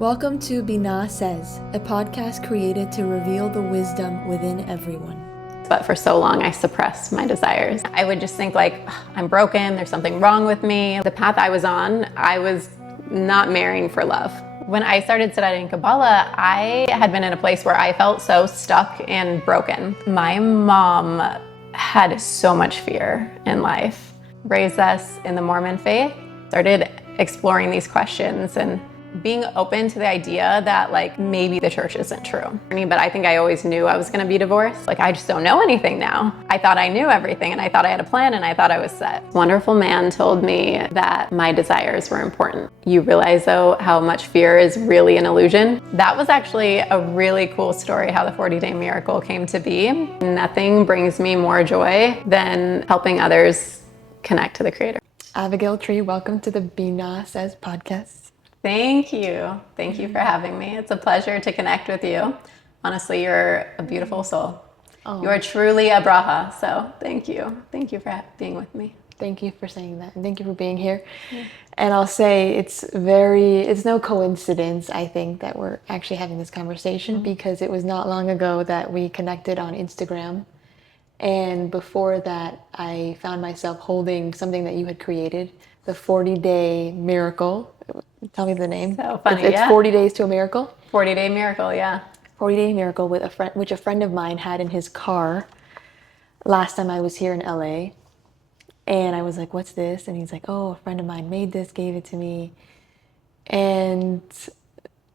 Welcome to Binah Says, a podcast created to reveal the wisdom within everyone. But for so long, I suppressed my desires. I would just think like, I'm broken, there's something wrong with me. The path I was on, I was not marrying for love. When I started studying Kabbalah, I had been in a place where I felt so stuck and broken. My mom had so much fear in life, raised us in the Mormon faith, started exploring these questions and being open to the idea that like maybe the church isn't true. But I think I always knew I was gonna be divorced. Like I just don't know anything now. I thought I knew everything and I thought I had a plan and I thought I was set. A wonderful man told me that my desires were important. You realize though how much fear is really an illusion. That was actually a really cool story how the 40-day miracle came to be. Nothing brings me more joy than helping others connect to the Creator. Avigail Tree, welcome to the Binah Says podcast. Thank you. Thank you for having me. It's a pleasure to connect with you. Honestly, you're a beautiful soul. Oh. You are truly a braha, so thank you. Thank you for being with me. Thank you for saying that, and thank you for being here. Yeah. And I'll say it's no coincidence, I think, that we're actually having this conversation because it was not long ago that we connected on Instagram. And before that, I found myself holding something that you had created, the 40-day miracle. Tell me the name. So funny, it's 40 days to a miracle? 40-day miracle, yeah. 40-day miracle with a friend, which a friend of mine had in his car last time I was here in LA. And I was like, what's this? And he's like, oh, a friend of mine made this, gave it to me. And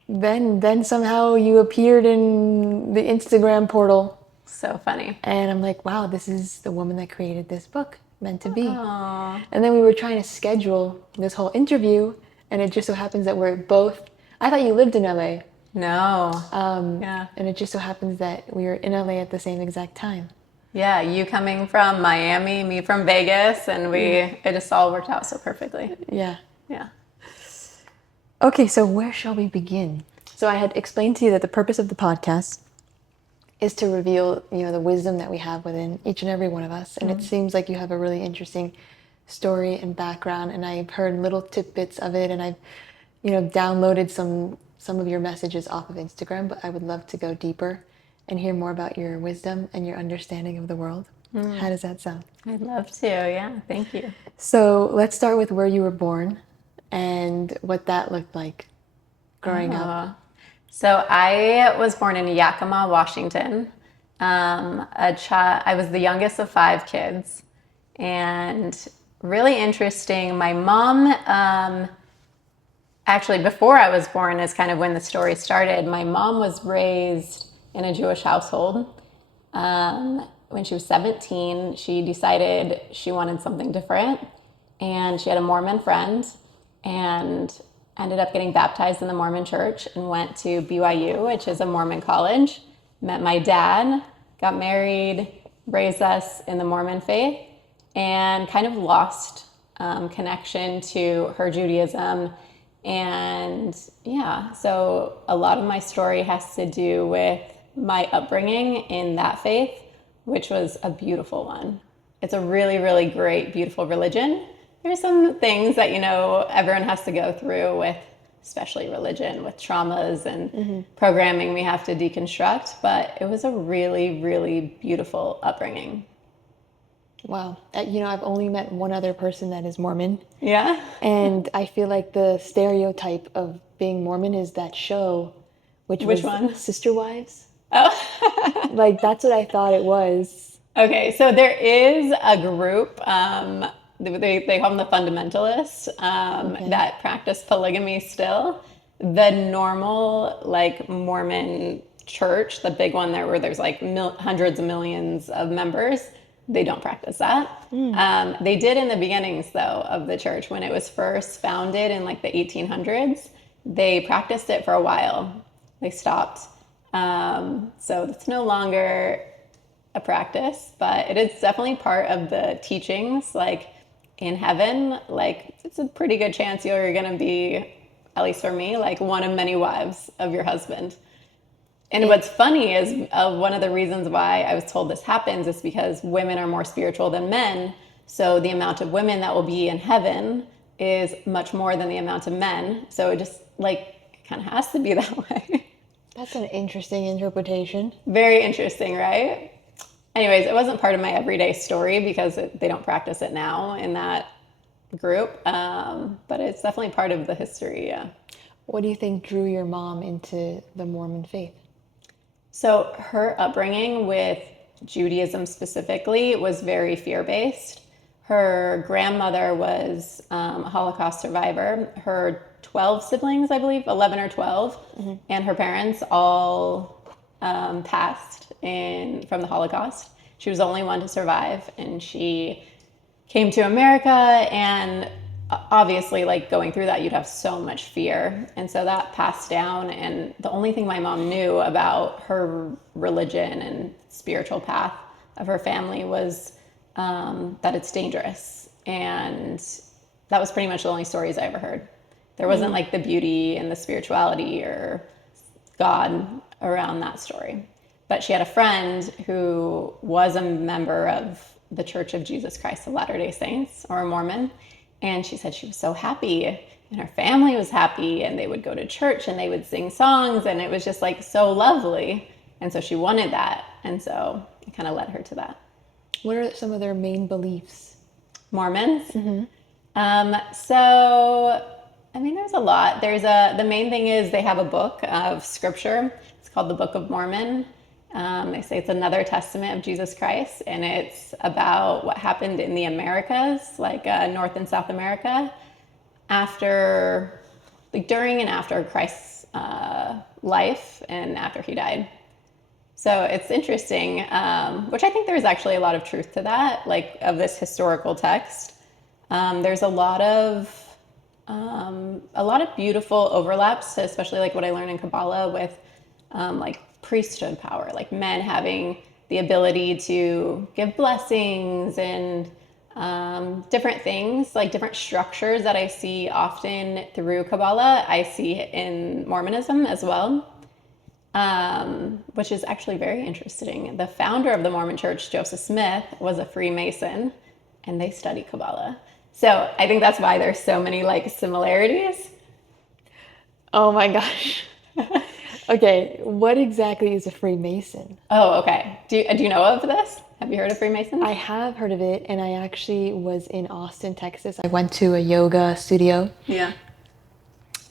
then somehow you appeared in the Instagram portal. So funny. And I'm like, wow, this is the woman that created this book, meant to be. Aww. And then we were trying to schedule this whole interview. And it just so happens that we're both, I thought you lived in LA. No. Yeah. And it just so happens that we were in LA at the same exact time. Yeah, you coming from Miami, me from Vegas, and it just all worked out so perfectly. Yeah. Yeah. Okay, so where shall we begin? So I had explained to you that the purpose of the podcast is to reveal, the wisdom that we have within each and every one of us. And it seems like you have a really interesting story and background, and I've heard little tidbits of it, and I've downloaded some of your messages off of Instagram, but I would love to go deeper and hear more about your wisdom and your understanding of the world. How does that sound? I'd love to. Yeah, thank you. So let's start with where you were born and what that looked like growing up. So I was born in Yakima, Washington. I was the youngest of 5 kids, and really interesting. My mom, actually before I was born is kind of when the story started. My mom was raised in a Jewish household. When she was 17, she decided she wanted something different. And she had a Mormon friend and ended up getting baptized in the Mormon church and went to BYU, which is a Mormon college. Met my dad, got married, raised us in the Mormon faith, and kind of lost connection to her Judaism. And yeah, so a lot of my story has to do with my upbringing in that faith, which was a beautiful one. It's a really, really great, beautiful religion. There's some things that, everyone has to go through with, especially religion, with traumas and programming we have to deconstruct. But it was a really, really beautiful upbringing. Wow. I've only met one other person that is Mormon. Yeah. And I feel like the stereotype of being Mormon is that show, which one? Sister Wives. Oh. Like, that's what I thought it was. Okay, so there is a group, they call them the fundamentalists, that practice polygamy still. The normal, Mormon church, the big one there where there's hundreds of millions of members, they don't practice that. They did in the beginnings, though, of the church. When it was first founded in the 1800s, they practiced it for a while. They stopped. So it's no longer a practice, but it is definitely part of the teachings. In heaven, it's a pretty good chance you're going to be, at least for me, one of many wives of your husband. And what's funny is one of the reasons why I was told this happens is because women are more spiritual than men. So the amount of women that will be in heaven is much more than the amount of men. So it just kind of has to be that way. That's an interesting interpretation. Very interesting, right? Anyways, it wasn't part of my everyday story because they don't practice it now in that group. But it's definitely part of the history, yeah. What do you think drew your mom into the Mormon faith? So her upbringing with Judaism specifically was very fear-based. Her grandmother was a Holocaust survivor. Her 12 siblings, I believe, 11 or 12, and her parents all passed from the Holocaust. She was the only one to survive, and she came to America, and obviously, like, going through that, you'd have so much fear. And so that passed down, and the only thing my mom knew about her religion and spiritual path of her family was that it's dangerous. And that was pretty much the only stories I ever heard. There wasn't like the beauty and the spirituality or God around that story. But she had a friend who was a member of the Church of Jesus Christ of Latter-day Saints, or a Mormon. And she said she was so happy, and her family was happy, and they would go to church and they would sing songs, and it was just like so lovely. And so she wanted that. And so it kind of led her to that. What are some of their main beliefs? Mormons? So, I mean, there's a lot. The main thing is they have a book of scripture. It's called the Book of Mormon. They say it's another testament of Jesus Christ, and it's about what happened in the Americas, like North and South America, during and after Christ's life and after he died. So it's interesting, which I think there's actually a lot of truth to that, like of this historical text. There's a lot of beautiful overlaps, especially like what I learned in Kabbalah with like priesthood power, like men having the ability to give blessings and different things, like different structures that I see often through Kabbalah, I see in Mormonism as well, which is actually very interesting. The founder of the Mormon Church, Joseph Smith, was a Freemason, and they study Kabbalah. So I think that's why there's so many like similarities. Oh my gosh. Okay, what exactly is a Freemason? Oh, okay. Do you know of this? Have you heard of Freemasons? I have heard of it, and I actually was in Austin, Texas. I went to a yoga studio. Yeah.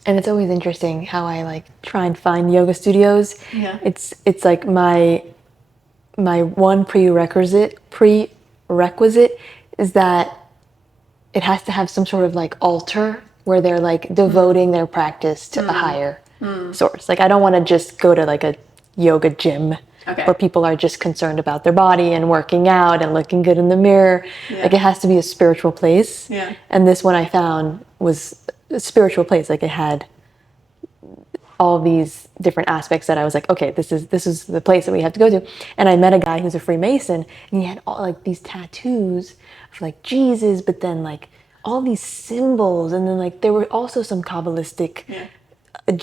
And it's always interesting how I like try and find yoga studios. Yeah. It's like my one prerequisite is that it has to have some sort of like altar where they're like devoting their practice to a higher source. Like I don't want to just go to like a yoga gym where people are just concerned about their body and working out and looking good in the mirror. Yeah. Like it has to be a spiritual place. Yeah. And this one I found was a spiritual place. Like it had all these different aspects that I was like, okay, this is the place that we have to go to. And I met a guy who's a Freemason, and he had all like these tattoos of like Jesus, but then like all these symbols, and then like there were also some Kabbalistic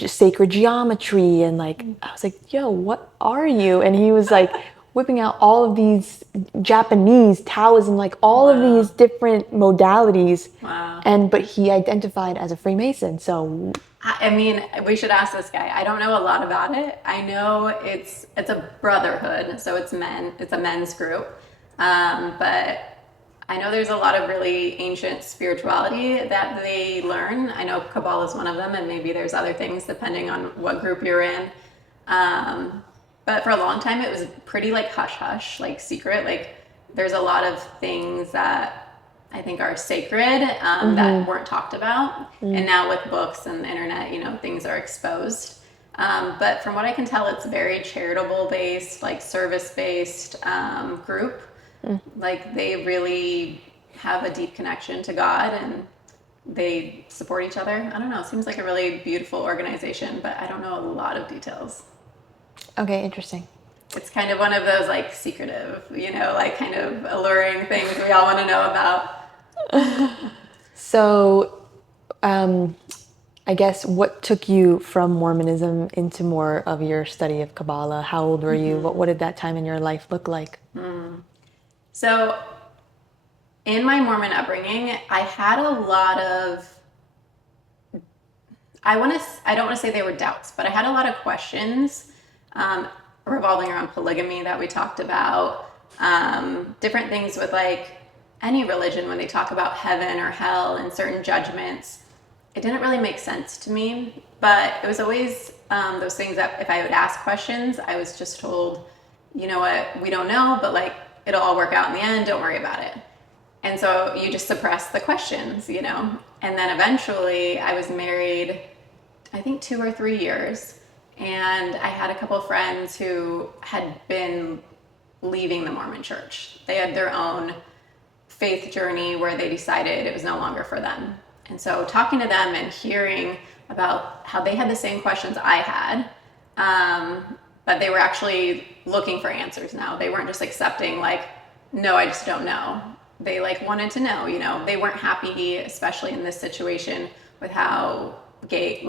sacred geometry, and like I was like, yo, what are you? And he was like whipping out all of these Japanese Taoism, like all of these different modalities. Wow. But he identified as a Freemason. So I mean, we should ask this guy. I don't know a lot about it. I know it's a brotherhood, so it's men. It's a men's group. But I know there's a lot of really ancient spirituality that they learn. I know Kabbalah is one of them, and maybe there's other things depending on what group you're in. But for a long time, it was pretty like hush-hush, like secret. Like there's a lot of things that I think are sacred that weren't talked about. And now with books and the internet, you know, things are exposed. But from what I can tell, it's very charitable based, like service based group. Like they really have a deep connection to God, and they support each other. I don't know. It seems like a really beautiful organization, but I don't know a lot of details. okay, interesting. It's kind of one of those like secretive, you know, like kind of alluring things we all want to know about. So, I guess what took you from Mormonism into more of your study of Kabbalah? How old were you? What did that time in your life look like? So, in my Mormon upbringing, I had a lot of, I don't want to say they were doubts, but I had a lot of questions revolving around polygamy that we talked about, different things with like any religion when they talk about heaven or hell and certain judgments. It didn't really make sense to me, but it was always those things that if I would ask questions, I was just told, you know what, we don't know, but like it'll all work out in the end, don't worry about it. And so you just suppress the questions, you know? And then eventually I was married, I think 2 or 3 years. And I had a couple of friends who had been leaving the Mormon church. They had their own faith journey where they decided it was no longer for them. And so talking to them and hearing about how they had the same questions I had, but they were actually looking for answers now. They weren't just accepting like, no, I just don't know. They like wanted to know, you know, they weren't happy, especially in this situation, with how the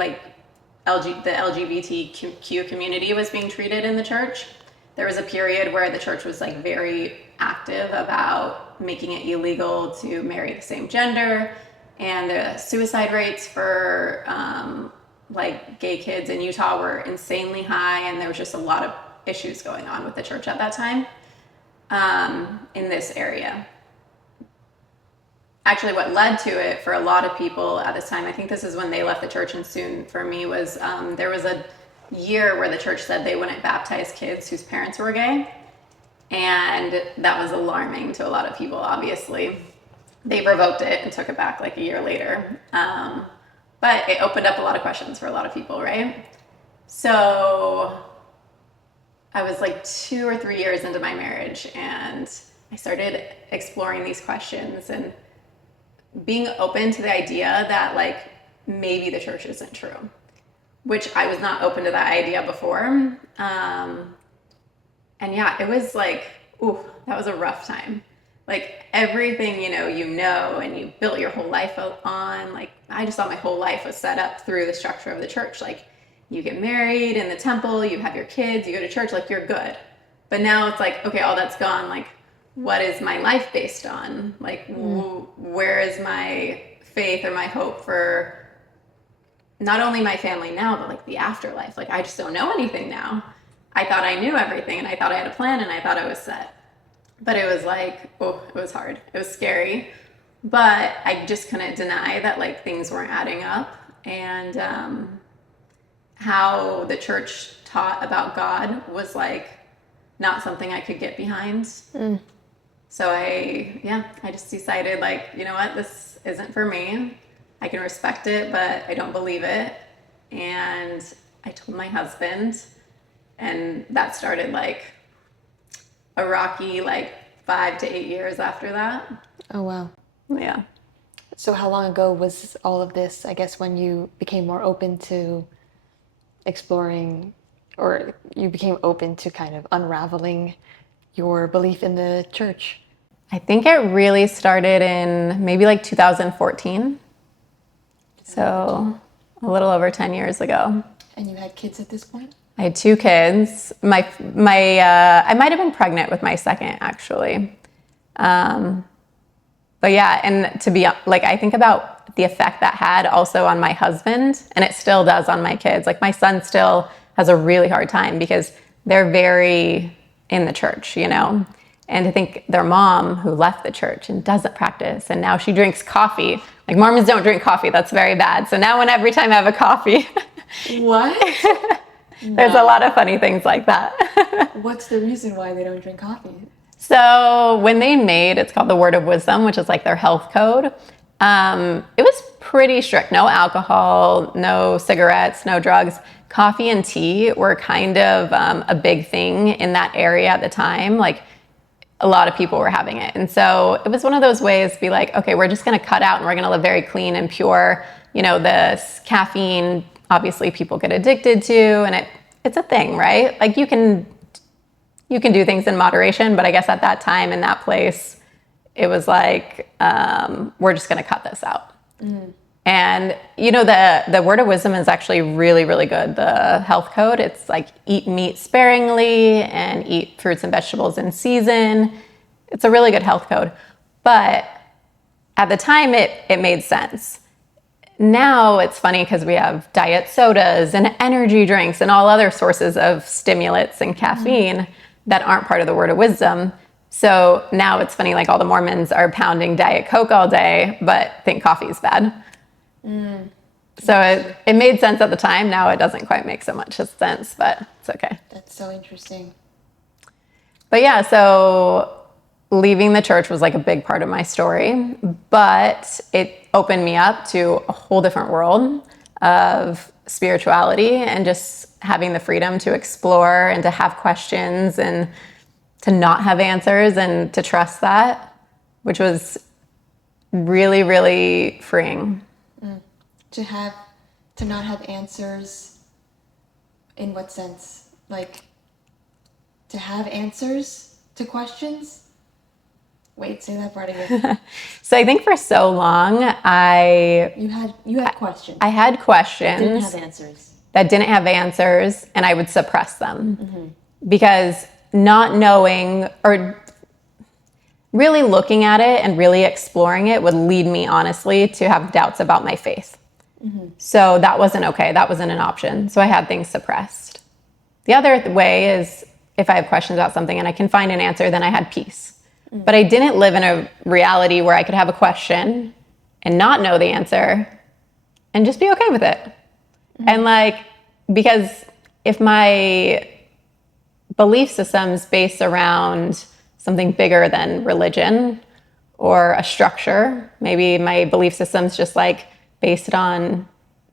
LGBTQ community was being treated in the church. There was a period where the church was like very active about making it illegal to marry the same gender, and the suicide rates for like gay kids in Utah were insanely high, and there was just a lot of issues going on with the church at that time in this area. Actually, what led to it for a lot of people at this time, I think this is when they left the church, and soon for me, was there was a year where the church said they wouldn't baptize kids whose parents were gay. And that was alarming to a lot of people, obviously. They revoked it and took it back like a year later. But it opened up a lot of questions for a lot of people, right? So I was like 2 or 3 years into my marriage, and I started exploring these questions and being open to the idea that like maybe the church isn't true, which I was not open to that idea before. And yeah, it was like, ooh, that was a rough time. Like everything, you know, and you built your whole life on, like, I just thought my whole life was set up through the structure of the church. Like you get married in the temple, you have your kids, you go to church, like you're good. But now it's like, okay, all that's gone. Like, what is my life based on? Like, where is my faith or my hope for not only my family now, but like the afterlife? Like, I just don't know anything now. I thought I knew everything, and I thought I had a plan, and I thought I was set. But it was like, oh, it was hard. It was scary. But I just couldn't deny that like things weren't adding up. And how the church taught about God was like not something I could get behind. So I just decided like, you know what, this isn't for me. I can respect it, but I don't believe it. And I told my husband, and that started like a rocky like 5 to 8 years after that. Oh, wow. Yeah. So how long ago was all of this, I guess, when you became more open to exploring, or you became open to kind of unraveling your belief in the church? I think it really started in maybe like 2014. So a little over 10 years ago. And you had kids at this point? I had 2 kids. I might have been pregnant with my second, actually. But yeah, and to be like, I think about the effect that had also on my husband, and it still does on my kids. Like my son still has a really hard time because they're very in the church, you know? And I think their mom, who left the church and doesn't practice, and now she drinks coffee. Like Mormons don't drink coffee, that's very bad. So now every time I have a coffee, What? there's a lot of funny things like that. What's the reason why they don't drink coffee? So when they made, it's called the Word of Wisdom, which is like their health code. It was pretty strict. No alcohol, no cigarettes, no drugs. Coffee and tea were kind of a big thing in that area at the time. Like a lot of people were having it. And so it was one of those ways to be like, okay, we're just going to cut out and we're going to live very clean and pure. You know, this caffeine, obviously people get addicted to, and it's a thing, right? Like you can do things in moderation, but I guess at that time in that place, it was like, we're just going to cut this out. And, you know, the Word of Wisdom is actually really, really good. The health code, it's like eat meat sparingly and eat fruits and vegetables in season. It's a really good health code. But at the time, it made sense. now it's funny because we have diet sodas and energy drinks and all other sources of stimulants and caffeine that aren't part of the word of wisdom. So now it's funny, like all the Mormons are pounding Diet Coke all day, but think coffee is bad. So it made sense at the time. Now it doesn't quite make so much sense, but it's okay. That's so interesting. But yeah, so leaving the church was like a big part of my story, but it opened me up to a whole different world of spirituality and just having the freedom to explore and to have questions and to not have answers and to trust that, which was really, really freeing. To not have answers in what sense? Like, to have answers to questions? Wait, say that part again. So I think for so long, You had questions. I had questions Didn't have answers. that didn't have answers, and I would suppress them because not knowing or really looking at it and really exploring it would lead me, honestly, to have doubts about my faith. So that wasn't okay. That wasn't an option. So I had things suppressed. The other way is if I have questions about something and I can find an answer, then I had peace. But I didn't live in a reality where I could have a question and not know the answer and just be okay with it. And like, because if my belief system's based around something bigger than religion or a structure, maybe my belief system's just like based on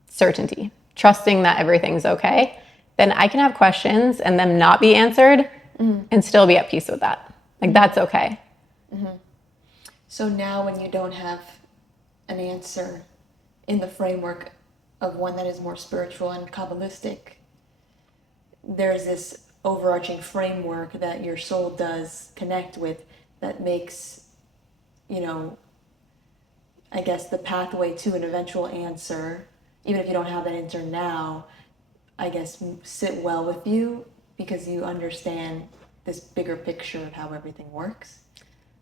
certainty, trusting that everything's okay, then I can have questions and them not be answered and still be at peace with that. Like, that's okay. So now when you don't have an answer in the framework of one that is more spiritual and Kabbalistic, there's this overarching framework that your soul does connect with that makes, I guess, the pathway to an eventual answer, even if you don't have that answer now, I guess, sit well with you because you understand this bigger picture of how everything works.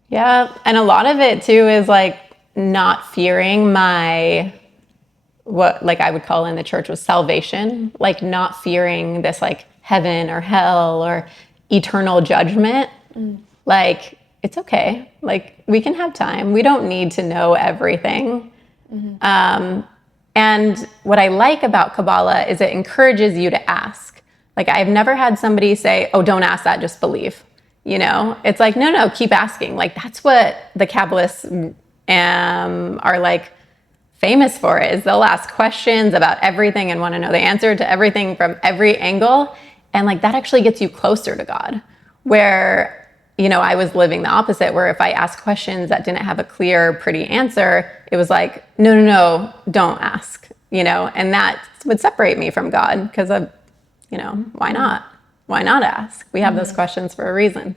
Yeah. And a lot of it too is like not fearing what like I would call in the church was salvation, like not fearing this like heaven or hell or eternal judgment. Like, it's okay. Like, we can have time. We don't need to know everything. And what I like about Kabbalah is it encourages you to ask. Like, I've never had somebody say, oh, don't ask that, just believe. It's like, no, keep asking. Like, that's what the Kabbalists are like famous for, is they'll ask questions about everything and want to know the answer to everything from every angle. And like, that actually gets you closer to God. Where, I was living the opposite, where if I asked questions that didn't have a clear, pretty answer, it was like, no, don't ask, and that would separate me from God because of, why not? Why not ask? We have those questions for a reason.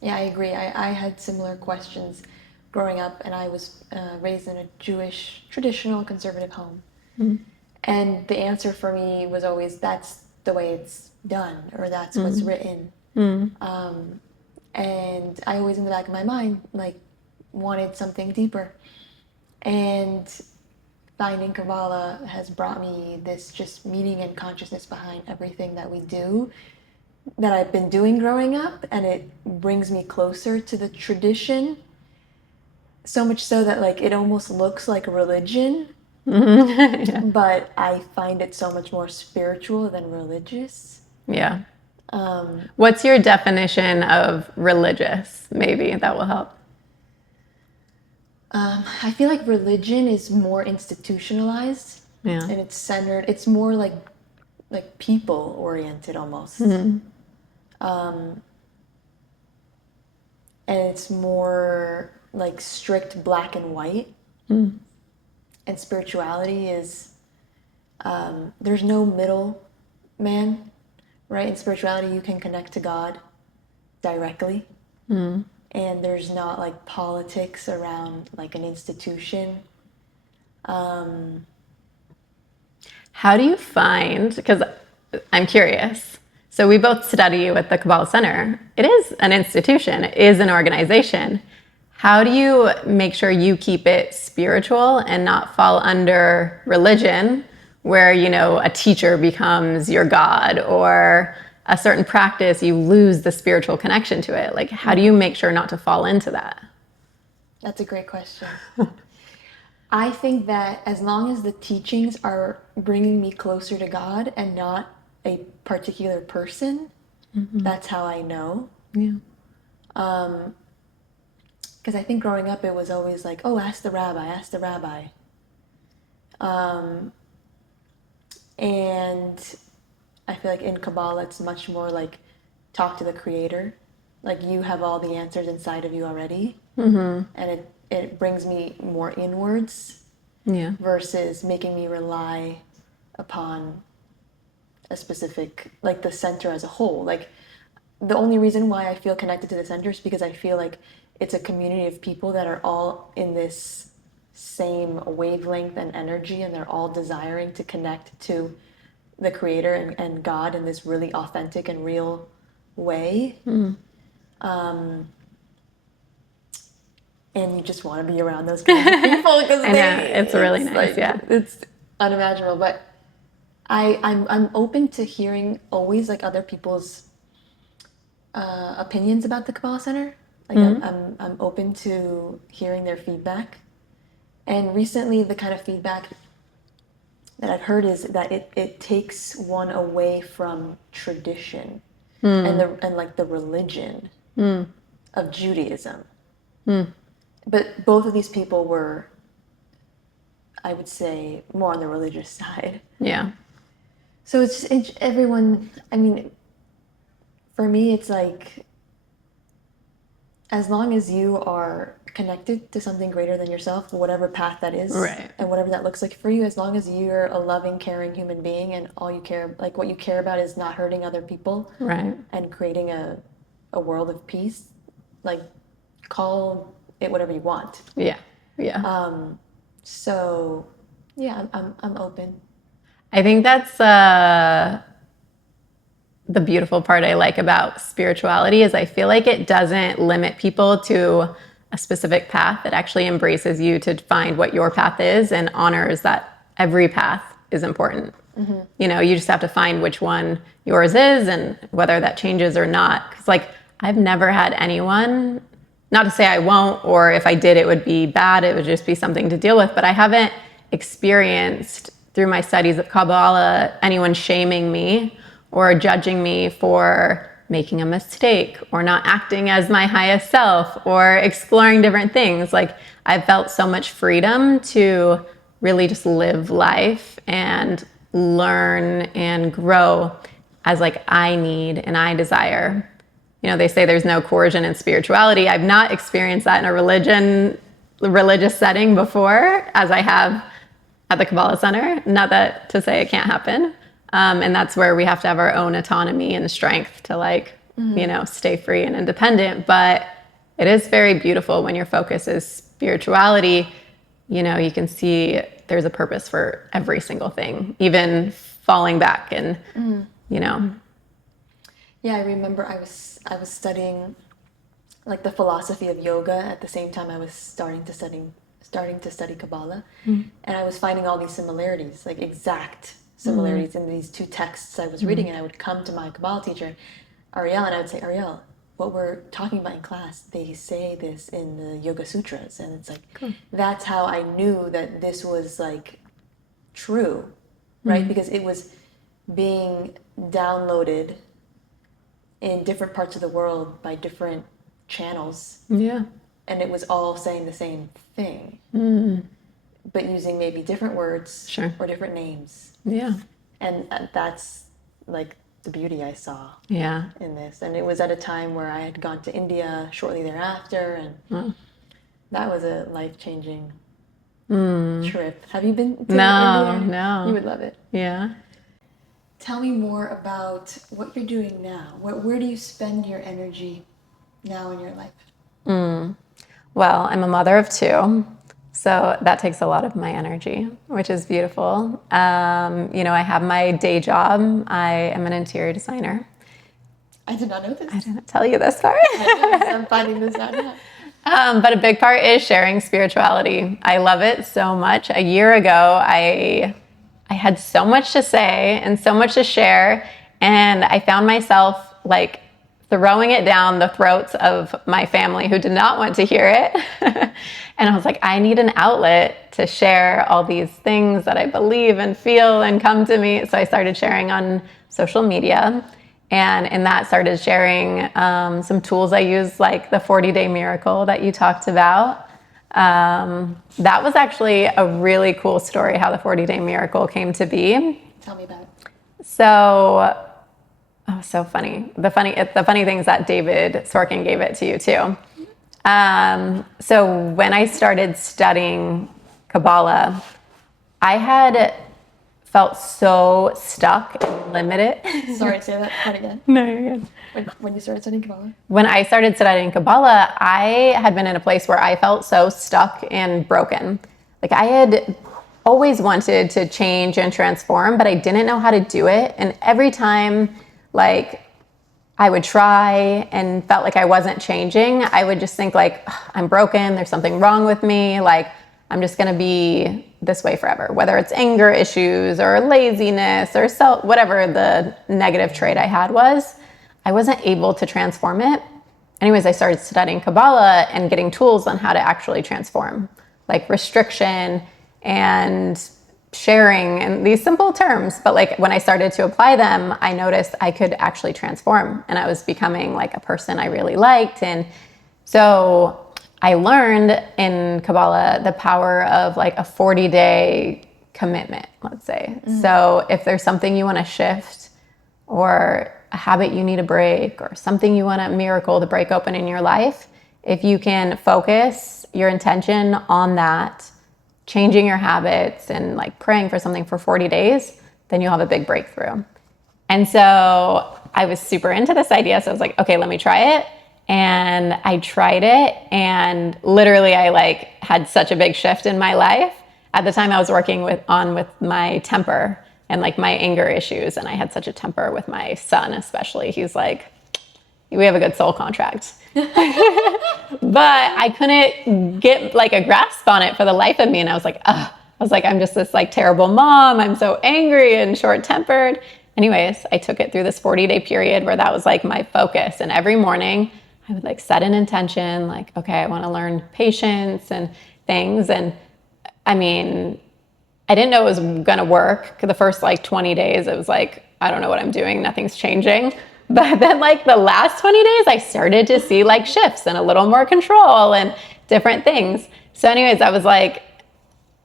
Yeah, I agree. I had similar questions growing up, and I was raised in a Jewish, traditional, conservative home. And the answer for me was always, that's the way it's done, or that's what's written. And I always, in the back of my mind, like, wanted something deeper. And finding Kabbalah has brought me this just meaning and consciousness behind everything that we do, that I've been doing growing up, and it brings me closer to the tradition, so much so that like it almost looks like a religion. Yeah. But I find it so much more spiritual than religious. Yeah. What's your definition of religious? Maybe that will help. I feel like religion is more institutionalized. Yeah. And it's centered, it's more like people oriented almost. And it's more like strict black and white. And spirituality is, there's no middle man, right? In spirituality, you can connect to God directly. And there's not like politics around like an institution. How do you find, because I'm curious, so we both study with the Kabbalah Center. It is an institution, it is an organization. How do you make sure you keep it spiritual and not fall under religion where, a teacher becomes your God, or a certain practice, you lose the spiritual connection to it? Like, how do you make sure not to fall into that? That's a great question. I think that as long as the teachings are bringing me closer to God and not a particular person, that's how I know. Yeah. Because I think growing up, it was always like, oh, ask the rabbi, ask the rabbi. And I feel like in Kabbalah, it's much more like talk to the creator. Like you have all the answers inside of you already. And it brings me more inwards versus making me rely upon a specific, like the center as a whole. Like the only reason why I feel connected to the center is because I feel like it's a community of people that are all in this same wavelength and energy, and they're all desiring to connect to the creator and God in this really authentic and real way. And you just want to be around those kind of people because it's really nice. Like, it's unimaginable. But I'm open to hearing always like other people's opinions about the Kabbalah Center. Like I'm open to hearing their feedback. And recently, the kind of feedback that I've heard is that it takes one away from tradition and like the religion of Judaism. But both of these people were, I would say, more on the religious side. Yeah. So it's everyone, I mean, for me, it's like, as long as you are connected to something greater than yourself, whatever path that is, right, and whatever that looks like for you, as long as you're a loving, caring human being, and all you care, like what you care about is not hurting other people, right, and creating a world of peace, like call it whatever you want. Yeah. So yeah, I'm open. I think that's the beautiful part I like about spirituality is I feel like it doesn't limit people to a specific path. It actually embraces you to find what your path is and honors that every path is important. You just have to find which one yours is and whether that changes or not. Because like I've never had anyone, not to say I won't, or if I did, it would be bad. It would just be something to deal with. But I haven't experienced through my studies of Kabbalah anyone shaming me or judging me for making a mistake or not acting as my highest self or exploring different things. Like I've felt so much freedom to really just live life and learn and grow as like I need and I desire. They say there's no coercion in spirituality. I've not experienced that in a religious setting before as I have at the Kabbalah Center. Not that to say it can't happen. And that's where we have to have our own autonomy and strength to stay free and independent. But it is very beautiful when your focus is spirituality. You can see there's a purpose for every single thing, even falling back and, Yeah, I remember I was studying like the philosophy of yoga at the same time I was starting to study Kabbalah. And I was finding all these similarities, like exact similarities in these two texts I was reading. And I would come to my Kabbalah teacher, Ariel, and I would say, Ariel, what we're talking about in class, they say this in the Yoga Sutras. And it's like, that's how I knew that this was like true, right? Because it was being downloaded in different parts of the world by different channels. Yeah. And it was all saying the same thing, but using maybe different words or different names. Yeah. And that's like the beauty I saw in this. And it was at a time where I had gone to India shortly thereafter, and that was a life-changing trip. Have you been to India? No. You would love it. Yeah. Tell me more about what you're doing now. Where do you spend your energy now in your life? Well, I'm a mother of two, so that takes a lot of my energy, which is beautiful. I have my day job. I am an interior designer. I did not know this. I didn't tell you this part. I'm finding this out now. But a big part is sharing spirituality. I love it so much. A year ago, I had so much to say and so much to share, and I found myself like throwing it down the throats of my family who did not want to hear it. And I was like, I need an outlet to share all these things that I believe and feel and come to me. So I started sharing on social media. And in that started sharing some tools I use, like the 40-day miracle that you talked about. That was actually a really cool story, how the 40-day miracle came to be. Tell me about it. So funny. The funny thing is that David Sorkin gave it to you too. So when I started studying Kabbalah, I had felt so stuck and limited. Sorry, say that part again. No, you're good. When you started studying Kabbalah? When I started studying Kabbalah, I had been in a place where I felt so stuck and broken. Like I had always wanted to change and transform, but I didn't know how to do it. And every time like I would try and felt like I wasn't changing, I would just think like, I'm broken, there's something wrong with me, like I'm just gonna be this way forever, whether it's anger issues or laziness or whatever the negative trait I had was, I wasn't able to transform it. Anyways, I started studying Kabbalah and getting tools on how to actually transform, like restriction and sharing and these simple terms. But like when I started to apply them, I noticed I could actually transform and I was becoming like a person I really liked. And so I learned in Kabbalah the power of like a 40-day commitment, let's say. So if there's something you want to shift or a habit you need a break or something you want a miracle to break open in your life, if you can focus your intention on that, changing your habits and like praying for something for 40 days, then you'll have a big breakthrough. And so I was super into this idea. So I was like, okay, let me try it. And I tried it and literally I like had such a big shift in my life. At the time I was working with my temper and like my anger issues. And I had such a temper with my son, especially. He's like, we have a good soul contract. But I couldn't get like a grasp on it for the life of me. And I was like, I'm just this like terrible mom. I'm so angry and short tempered. Anyways, I took it through this 40-day period where that was like my focus. And every morning I would like set an intention, like, okay, I want to learn patience and things. And I mean, I didn't know it was going to work. The first like 20 days, it was like, I don't know what I'm doing. Nothing's changing. But then like the last 20 days, I started to see like shifts and a little more control and different things. So anyways, I was like,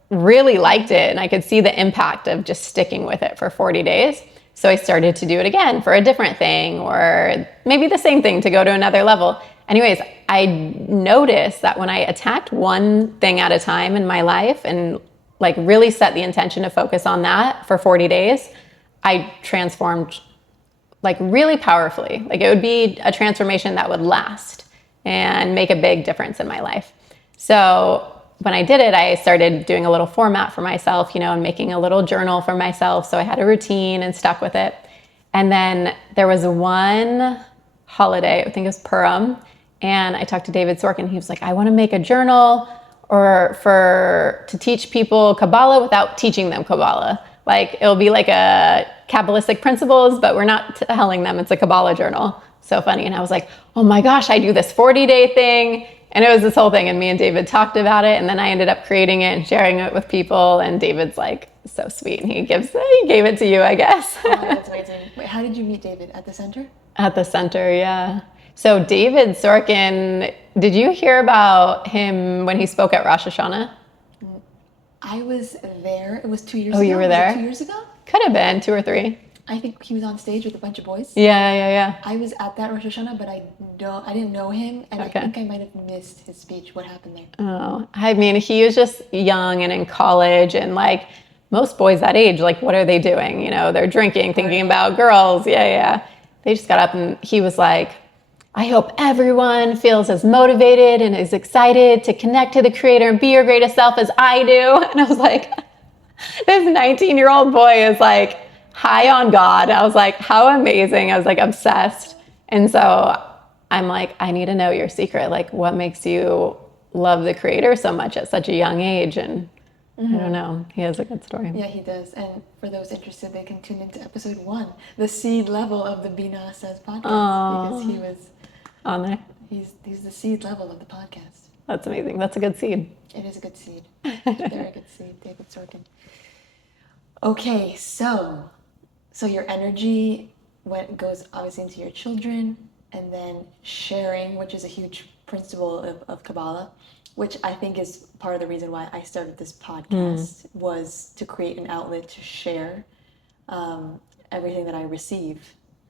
really liked it. And I could see the impact of just sticking with it for 40 days. So I started to do it again for a different thing or maybe the same thing to go to another level. Anyways, I noticed that when I attacked one thing at a time in my life and like really set the intention to focus on that for 40 days, I transformed like really powerfully. Like it would be a transformation that would last and make a big difference in my life. So when I did it, I started doing a little format for myself, and making a little journal for myself. So I had a routine and stuck with it. And then there was one holiday, I think it was Purim, and I talked to David Sorkin. He was like, I want to make a journal to teach people Kabbalah without teaching them Kabbalah. Like it'll be like a Kabbalistic principles, but we're not telling them it's a Kabbalah journal. So funny. And I was like, oh my gosh, I do this 40-day thing. And it was this whole thing. And me and David talked about it. And then I ended up creating it and sharing it with people. And David's like, so sweet. And he gave it to you, I guess. Oh, that's amazing. Wait, how did you meet David? At the center? At the center, yeah. So David Sorkin, did you hear about him when he spoke at Rosh Hashanah? I was there. It was 2 years ago. Oh, you were there? Was it 2 years ago? Could have been 2 or 3. I think he was on stage with a bunch of boys. Yeah. I was at that Rosh Hashanah, but I didn't know him, and Okay. I think I might have missed his speech. What happened there? Oh, I mean, he was just young and in college, and like most boys that age, like what are they doing? They're drinking, thinking about girls. Yeah. They just got up and he was like, I hope everyone feels as motivated and as excited to connect to the Creator and be your greatest self as I do. And I was like, this 19-year-old boy is like high on God. I was like, how amazing. I was like obsessed. And so I'm like, I need to know your secret. Like, what makes you love the Creator so much at such a young age? And I don't know. He has a good story. Yeah, he does. And for those interested, they can tune into episode 1, the seed level of the Binah Says podcast, because he was on there. He's the seed level of the podcast. That's amazing. That's a good seed. It is a good seed. Very good seed, David Sorkin. Okay, so your energy goes obviously into your children, and then sharing, which is a huge principle of Kabbalah, which I think is part of the reason why I started this podcast, was to create an outlet to share everything that I receive,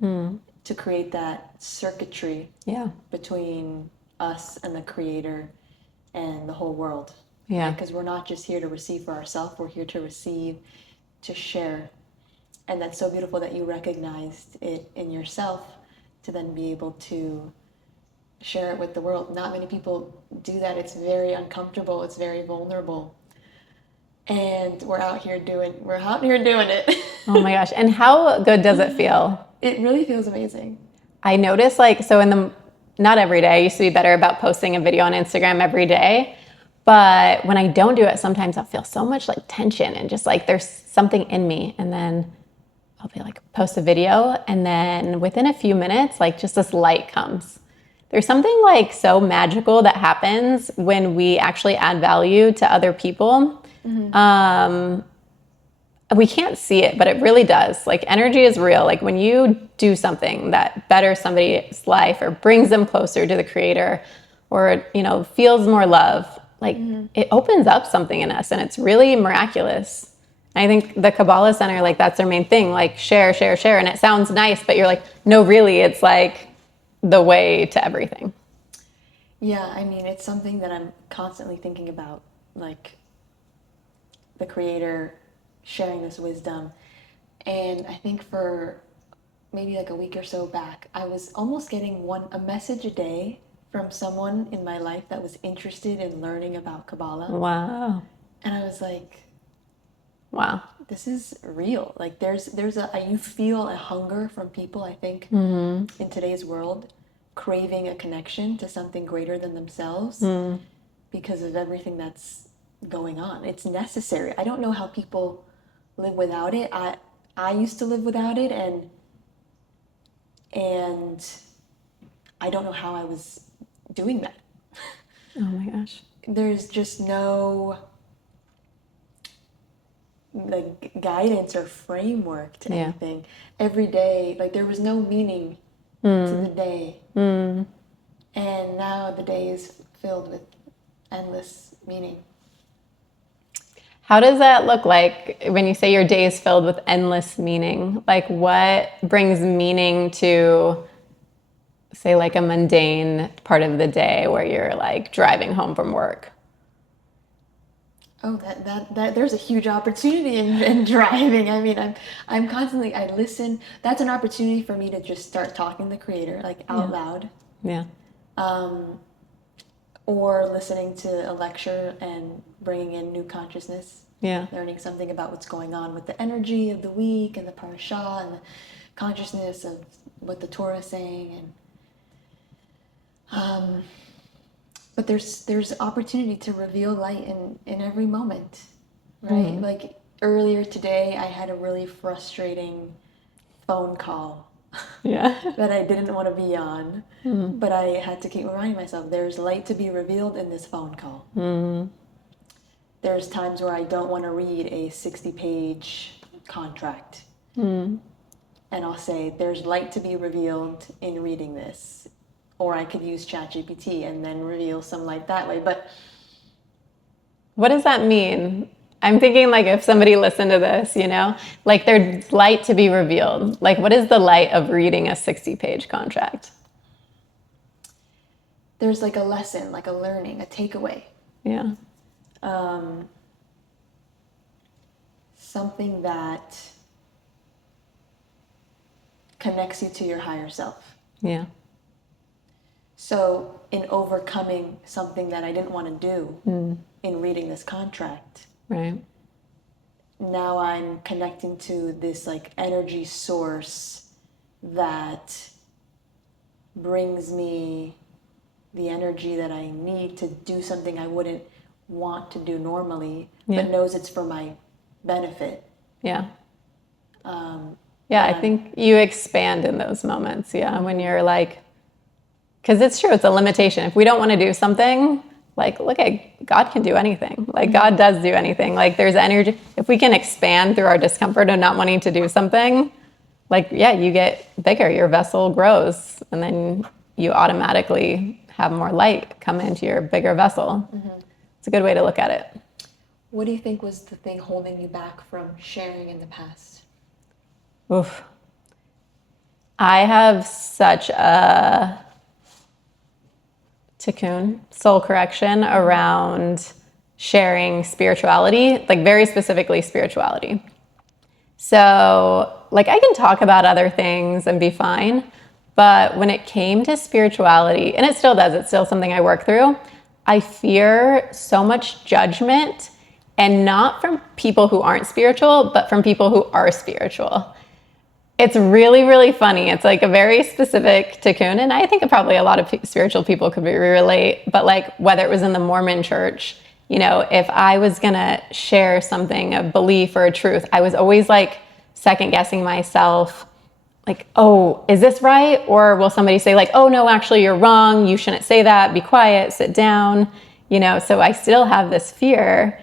to create that circuitry between us and the Creator and the whole world. Yeah. Because we're not just here to receive for ourselves, we're here to receive, to share. And that's so beautiful that you recognized it in yourself to then be able to share it with the world. Not many people do that. It's very uncomfortable. It's very vulnerable. And we're out here doing it. Oh my gosh. And how good does it feel? It really feels amazing. I notice not every day, I used to be better about posting a video on Instagram every day. But when I don't do it, sometimes I'll feel so much like tension and just like there's something in me. And then I'll be like, post a video. And then within a few minutes, like just this light comes. There's something like so magical that happens when we actually add value to other people. We can't see it, but it really does. Like energy is real. Like when you do something that betters somebody's life or brings them closer to the Creator or, feels more love, like it opens up something in us and it's really miraculous. I think the Kabbalah Center, like that's their main thing, like share. And it sounds nice, but you're like, no, really, it's like the way to everything. Yeah, I mean, it's something that I'm constantly thinking about, like the Creator sharing this wisdom. And I think for maybe like a week or so back, I was almost getting a message a day from someone in my life that was interested in learning about Kabbalah. Wow. And I was like, wow, this is real. Like you feel a hunger from people, I think, in today's world, craving a connection to something greater than themselves because of everything that's going on. It's necessary. I don't know how people live without it. I used to live without it, and I don't know how I was doing that. Oh my gosh. There's just no like guidance or framework to anything. Every day, like there was no meaning to the day. And now the day is filled with endless meaning. How does that look like when you say your day is filled with endless meaning? Like what brings meaning to, say, like a mundane part of the day where you're like driving home from work? Oh, that there's a huge opportunity in driving. I mean, I'm constantly, I listen. That's an opportunity for me to just start talking to the Creator, like out loud. Yeah. Or listening to a lecture and bringing in new consciousness. Yeah. Learning something about what's going on with the energy of the week and the parashah and the consciousness of what the Torah is saying. And but there's opportunity to reveal light in every moment, right? Like earlier today, I had a really frustrating phone call. Yeah. That I didn't want to be on, but I had to keep reminding myself there's light to be revealed in this phone call. There's times where I don't want to read a 60-page contract, and I'll say there's light to be revealed in reading this, or I could use ChatGPT and then reveal some light that way. But what does that mean? I'm thinking like if somebody listened to this, like there's light to be revealed. Like what is the light of reading a 60-page contract? There's like a lesson, like a learning, a takeaway. Yeah. Something that connects you to your higher self. Yeah. So in overcoming something that I didn't want to do in reading this contract, right, now I'm connecting to this like energy source that brings me the energy that I need to do something I wouldn't want to do normally, but knows it's for my benefit. Yeah. I think you expand in those moments. Yeah. When you're like, because it's true, it's a limitation. If we don't want to do something, like, look at God can do anything. Like, God does do anything. Like, there's energy. If we can expand through our discomfort of not wanting to do something, like, you get bigger, your vessel grows, and then you automatically have more light come into your bigger vessel. It's a good way to look at it. What do you think was the thing holding you back from sharing in the past? Oof. I have such a tikkun, soul correction around sharing spirituality, like very specifically spirituality. So, like, I can talk about other things and be fine, but when it came to spirituality, and it still does, it's still something I work through, I fear so much judgment, and not from people who aren't spiritual, but from people who are spiritual. It's really, really funny. It's like a very specific tikkun, and I think probably a lot of spiritual people could relate, but like whether it was in the Mormon church, you know, if I was gonna share something, a belief or a truth, I was always like second guessing myself, like, oh, is this right? Or will somebody say like, oh no, actually you're wrong, you shouldn't say that, be quiet, sit down, you know? So I still have this fear.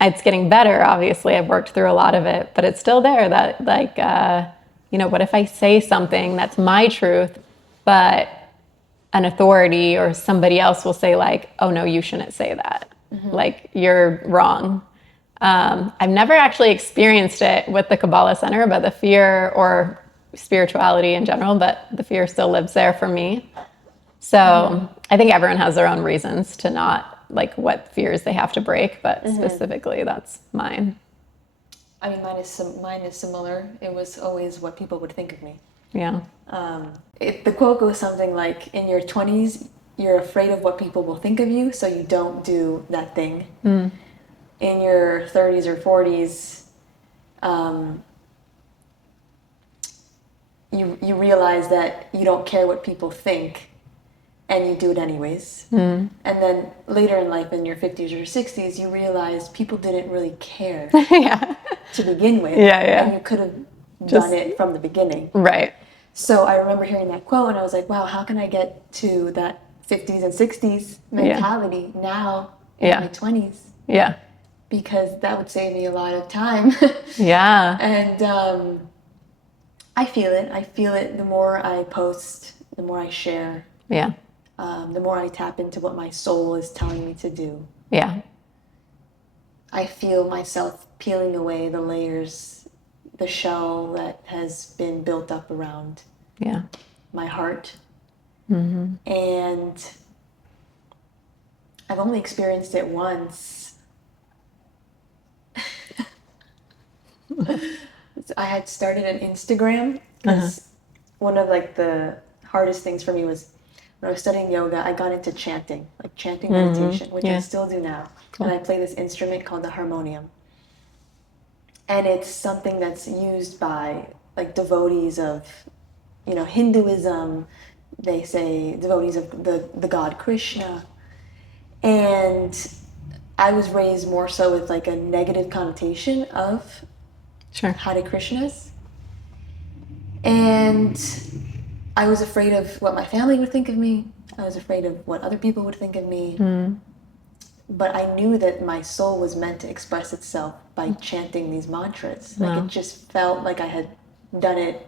It's getting better, obviously, I've worked through a lot of it, but it's still there that like, you know, what if I say something that's my truth, but an authority or somebody else will say like, oh no, you shouldn't say that. Like, you're wrong. I've never actually experienced it with the Kabbalah Center, but the fear, or spirituality in general, but the fear still lives there for me. So I think everyone has their own reasons to not, like, what fears they have to break, but specifically that's mine. I mean, mine is similar. It was always what people would think of me. Yeah. The quote goes something like, in your 20s, you're afraid of what people will think of you, so you don't do that thing. In your 30s or 40s, you realize that you don't care what people think, and you do it anyways. And then later in life, in your 50s or 60s, you realize people didn't really care to begin with. And you could have done it from the beginning. Right. So I remember hearing that quote, and I was like, wow, how can I get to that 50s and 60s mentality now in my 20s? Yeah. Because that would save me a lot of time. And I feel it. I feel it the more I post, the more I share. The more I tap into what my soul is telling me to do. I feel myself peeling away the layers, the shell that has been built up around my heart. And I've only experienced it once. I had started an Instagram because one of like the hardest things for me was when I was studying yoga, I got into chanting, like chanting meditation, which I still do now. And I play this instrument called the harmonium. And it's something that's used by like devotees of, you know, Hinduism. They say devotees of the god Krishna. And I was raised more so with like a negative connotation of Hare Krishnas. And I was afraid of what my family would think of me. I was afraid of what other people would think of me. But I knew that my soul was meant to express itself by chanting these mantras. Like, it just felt like I had done it.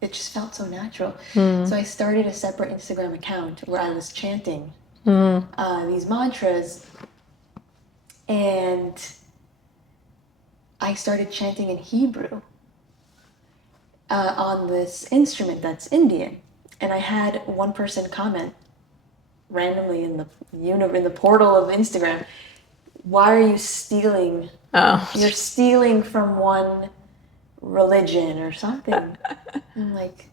It just felt so natural. So I started a separate Instagram account where I was chanting these mantras. And I started chanting in Hebrew on this instrument that's Indian. And I had one person comment randomly in the portal of Instagram, why are you stealing? You're stealing from one religion or something. And like,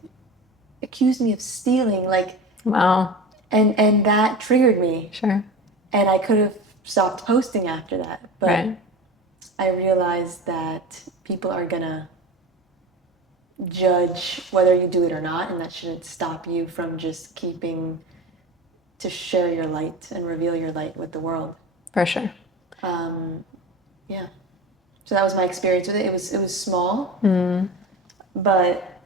accused me of stealing, like, and that triggered me. And I could have stopped posting after that, but I realized that people are gonna judge whether you do it or not, and that shouldn't stop you from just keeping to share your light and reveal your light with the world. For sure. Yeah. So that was my experience with it. It was small, but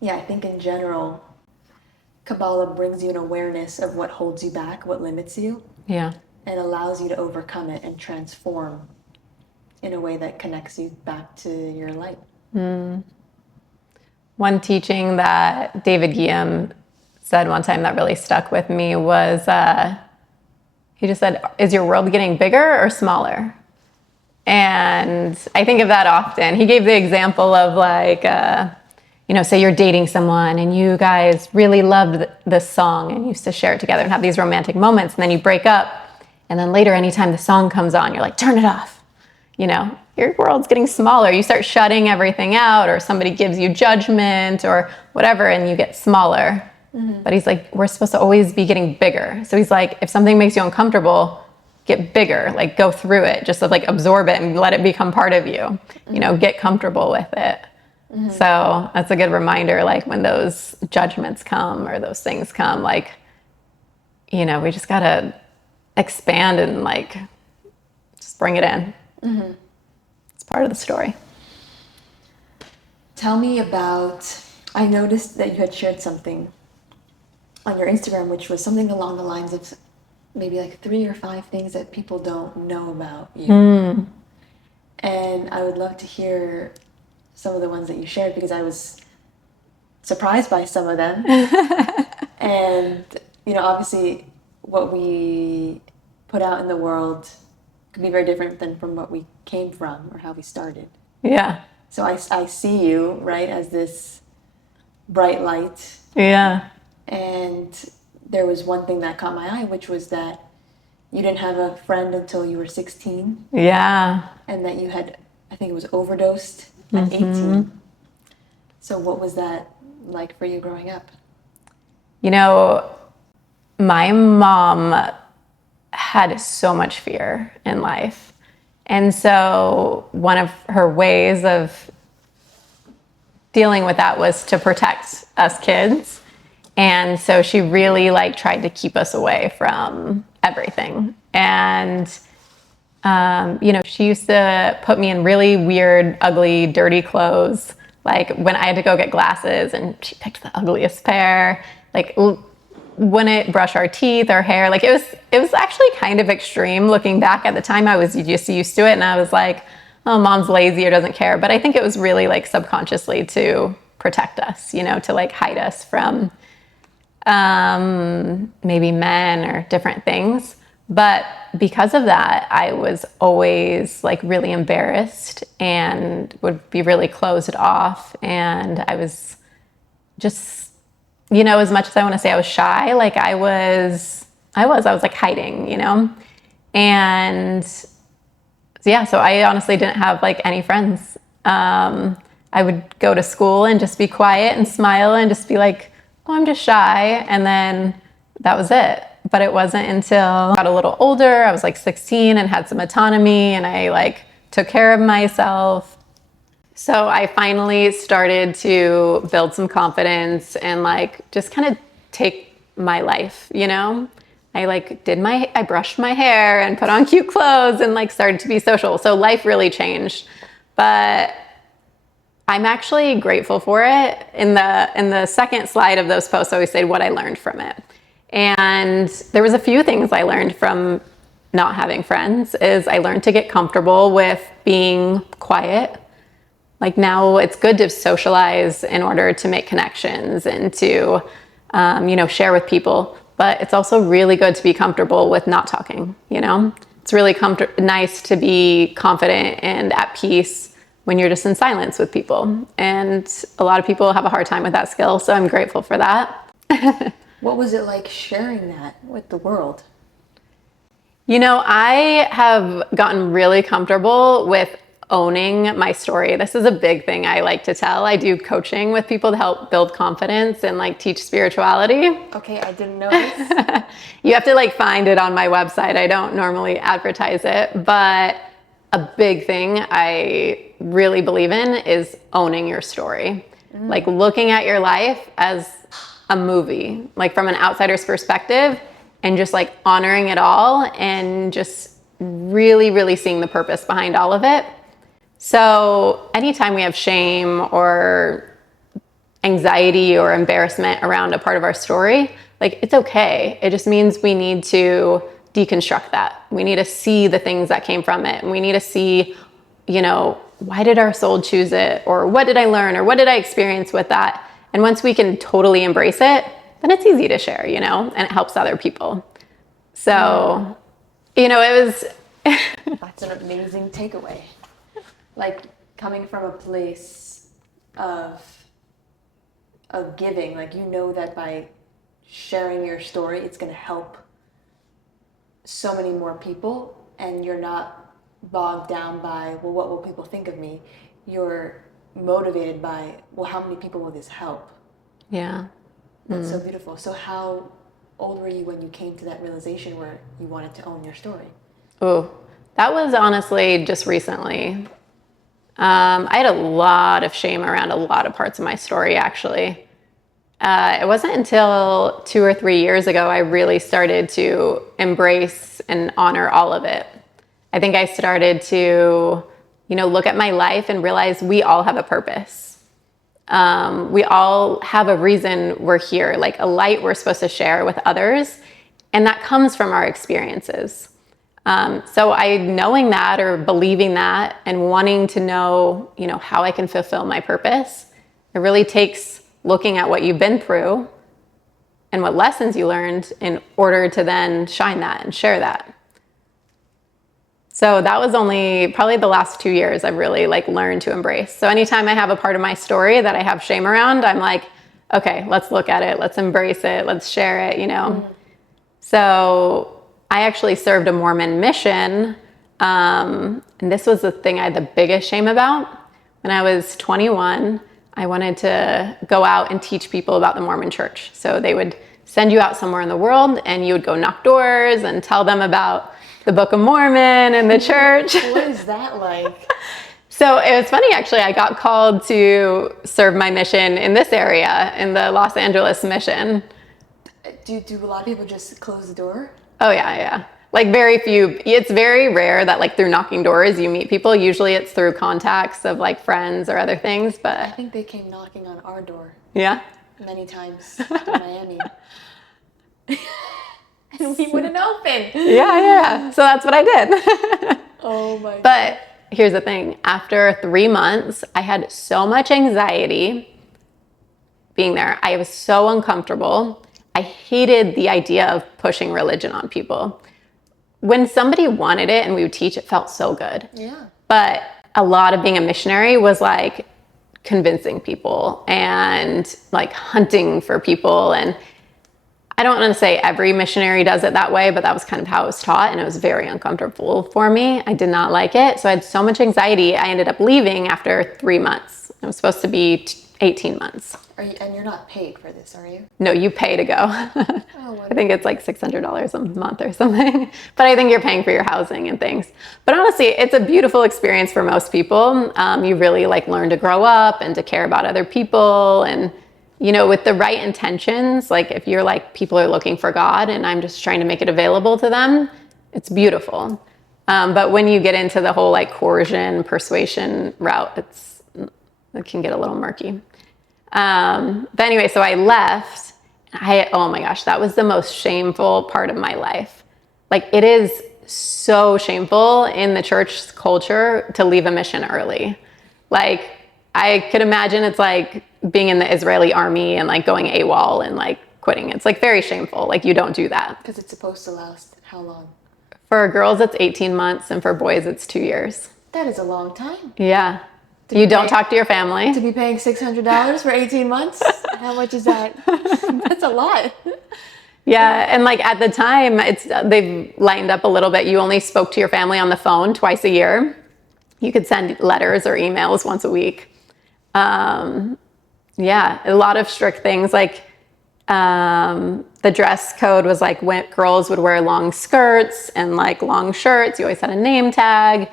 yeah, I think in general, Kabbalah brings you an awareness of what holds you back, what limits you, Yeah. and allows you to overcome it and transform in a way that connects you back to your light. One teaching that David Guillaume said one time that really stuck with me was, he just said, is your world getting bigger or smaller? And I think of that often. He gave the example of like, say you're dating someone and you guys really loved this song and used to share it together and have these romantic moments, and then you break up, and then later anytime the song comes on, you're like, turn it off. Your world's getting smaller. You start shutting everything out, or somebody gives you judgment or whatever, and you get smaller. But he's like, we're supposed to always be getting bigger. So he's like, if something makes you uncomfortable, get bigger, like go through it, just like absorb it and let it become part of you, get comfortable with it. So that's a good reminder, like when those judgments come or those things come, like, we just gotta expand and like, just bring it in. It's part of the story. Tell me about, I noticed that you had shared something on your Instagram, which was something along the lines of maybe like 3 or 5 things that people don't know about you. And I would love to hear some of the ones that you shared, because I was surprised by some of them. And, obviously what we put out in the world could be very different than from what we came from or how we started. Yeah. So I see you, right, as this bright light. Yeah. And there was one thing that caught my eye, which was that you didn't have a friend until you were 16. Yeah. And that you had, I think it was overdosed at 18. So what was that like for you growing up? My mom had so much fear in life. And so one of her ways of dealing with that was to protect us kids. And so she really tried to keep us away from everything. And, she used to put me in really weird, ugly, dirty clothes. Like when I had to go get glasses and she picked the ugliest pair, wouldn't brush our teeth or hair. It was actually kind of extreme looking back. At the time I was just used to it, and I was like, oh, mom's lazy or doesn't care. But I think it was really subconsciously to protect us, to hide us from maybe men or different things. But because of that, I was always really embarrassed and would be really closed off. And I was just, as much as I want to say I was shy, I was hiding, And so I honestly didn't have any friends. I would go to school and just be quiet and smile and just be like, oh, I'm just shy. And then that was it. But it wasn't until I got a little older, I was 16 and had some autonomy, and I took care of myself. So I finally started to build some confidence and just kind of take my life, I brushed my hair and put on cute clothes and started to be social. So life really changed. But I'm actually grateful for it. In the second slide of those posts, I always say what I learned from it. And there was a few things I learned from not having friends. Is I learned to get comfortable with being quiet. Now it's good to socialize in order to make connections and to, share with people. But it's also really good to be comfortable with not talking, It's really nice to be confident and at peace when you're just in silence with people. And a lot of people have a hard time with that skill, so I'm grateful for that. What was it like sharing that with the world? I have gotten really comfortable with owning my story. This is a big thing I like to tell. I do coaching with people to help build confidence and teach spirituality. Okay, I didn't know this. You have to find it on my website. I don't normally advertise it, but a big thing I really believe in is owning your story. Like looking at your life as a movie, like from an outsider's perspective, and just like honoring it all and just really, really seeing the purpose behind all of it. So anytime we have shame or anxiety or embarrassment around a part of our story, like it's okay. It just means we need to deconstruct that. We need to see the things that came from it. And we need to see, you know, why did our soul choose it? Or what did I learn? Or what did I experience with that? And once we can totally embrace it, then it's easy to share, you know, and it helps other people. So, you know, it was... That's an amazing takeaway. Like coming from a place of giving, like you know that by sharing your story, it's going to help so many more people, and you're not bogged down by, well, what will people think of me? You're motivated by, well, how many people will this help? Yeah. That's so beautiful. So how old were you when you came to that realization where you wanted to own your story? Oh, that was honestly just recently. I had a lot of shame around a lot of parts of my story, actually. It wasn't until 2 or 3 years ago I really started to embrace and honor all of it. I think I started to, you know, look at my life and realize we all have a purpose. We all have a reason we're here, like a light we're supposed to share with others, and that comes from our experiences. So knowing that or believing that and wanting to know, you know, how I can fulfill my purpose, it really takes looking at what you've been through and what lessons you learned in order to then shine that and share that. So that was only probably the last 2 years I've really like learned to embrace. So anytime I have a part of my story that I have shame around, I'm like, okay, let's look at it. Let's embrace it. Let's share it, you know? So I actually served a Mormon mission. And this was the thing I had the biggest shame about. When I was 21, I wanted to go out and teach people about the Mormon church. So they would send you out somewhere in the world and you would go knock doors and tell them about the Book of Mormon and the church. What is that like? So it was funny, actually. I got called to serve my mission in this area, in the Los Angeles mission. Do a lot of people just close the door? Oh, yeah. Like very few. It's very rare that like through knocking doors you meet people. Usually it's through contacts of like friends or other things, but... I think they came knocking on our door. Yeah? Many times in Miami. And we wouldn't open. Yeah. So that's what I did. Oh my God. But here's the thing. After 3 months, I had so much anxiety being there. I was so uncomfortable. I hated the idea of pushing religion on people. When somebody wanted it and we would teach, it felt so good. Yeah. But a lot of being a missionary was like convincing people and like hunting for people. And I don't want to say every missionary does it that way, but that was kind of how it was taught. And it was very uncomfortable for me. I did not like it. So I had so much anxiety. I ended up leaving after 3 months. It was supposed to be 18 months. And you're not paid for this, are you? No, you pay to go. Oh, I think it's like $600 a month or something. But I think you're paying for your housing and things. But honestly, it's a beautiful experience for most people. You really like learn to grow up and to care about other people. And, you know, with the right intentions, like if you're like, people are looking for God and I'm just trying to make it available to them, it's beautiful. But when you get into the whole like coercion, persuasion route, it can get a little murky. But anyway, so I left. Oh my gosh, that was the most shameful part of my life. Like it is so shameful in the church culture to leave a mission early. Like I could imagine it's like being in the Israeli army and like going AWOL and like quitting. It's like very shameful. Like you don't do that. Because it's supposed to last how long? For girls, it's 18 months and for boys, it's 2 years. That is a long time. Yeah. You don't talk to your family. To be paying $600 for 18 months? How much is that? That's a lot. Yeah, and like at the time, they've lightened up a little bit. You only spoke to your family on the phone twice a year. You could send letters or emails once a week. Yeah, a lot of strict things. Like the dress code was like when girls would wear long skirts and like long shirts. You always had a name tag.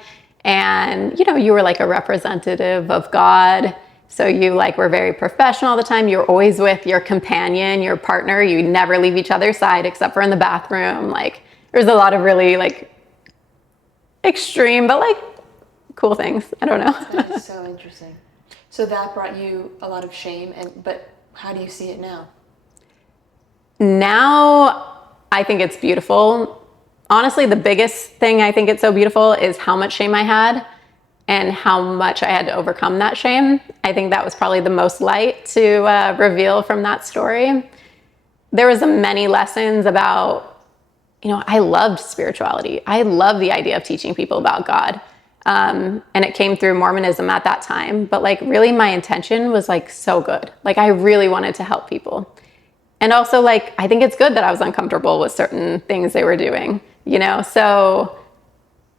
And, you know, you were like a representative of God. So you like were very professional all the time. You're always with your companion, your partner. You never leave each other's side except for in the bathroom. Like there's a lot of really like extreme, but like cool things. I don't know. That is so interesting. So that brought you a lot of shame, but how do you see it now? Now I think it's beautiful. Honestly, the biggest thing I think it's so beautiful is how much shame I had and how much I had to overcome that shame. I think that was probably the most light to reveal from that story. There was many lessons about, you know, I loved spirituality. I loved the idea of teaching people about God. And it came through Mormonism at that time. But like really my intention was like so good. Like I really wanted to help people. And also like, I think it's good that I was uncomfortable with certain things they were doing, you know? So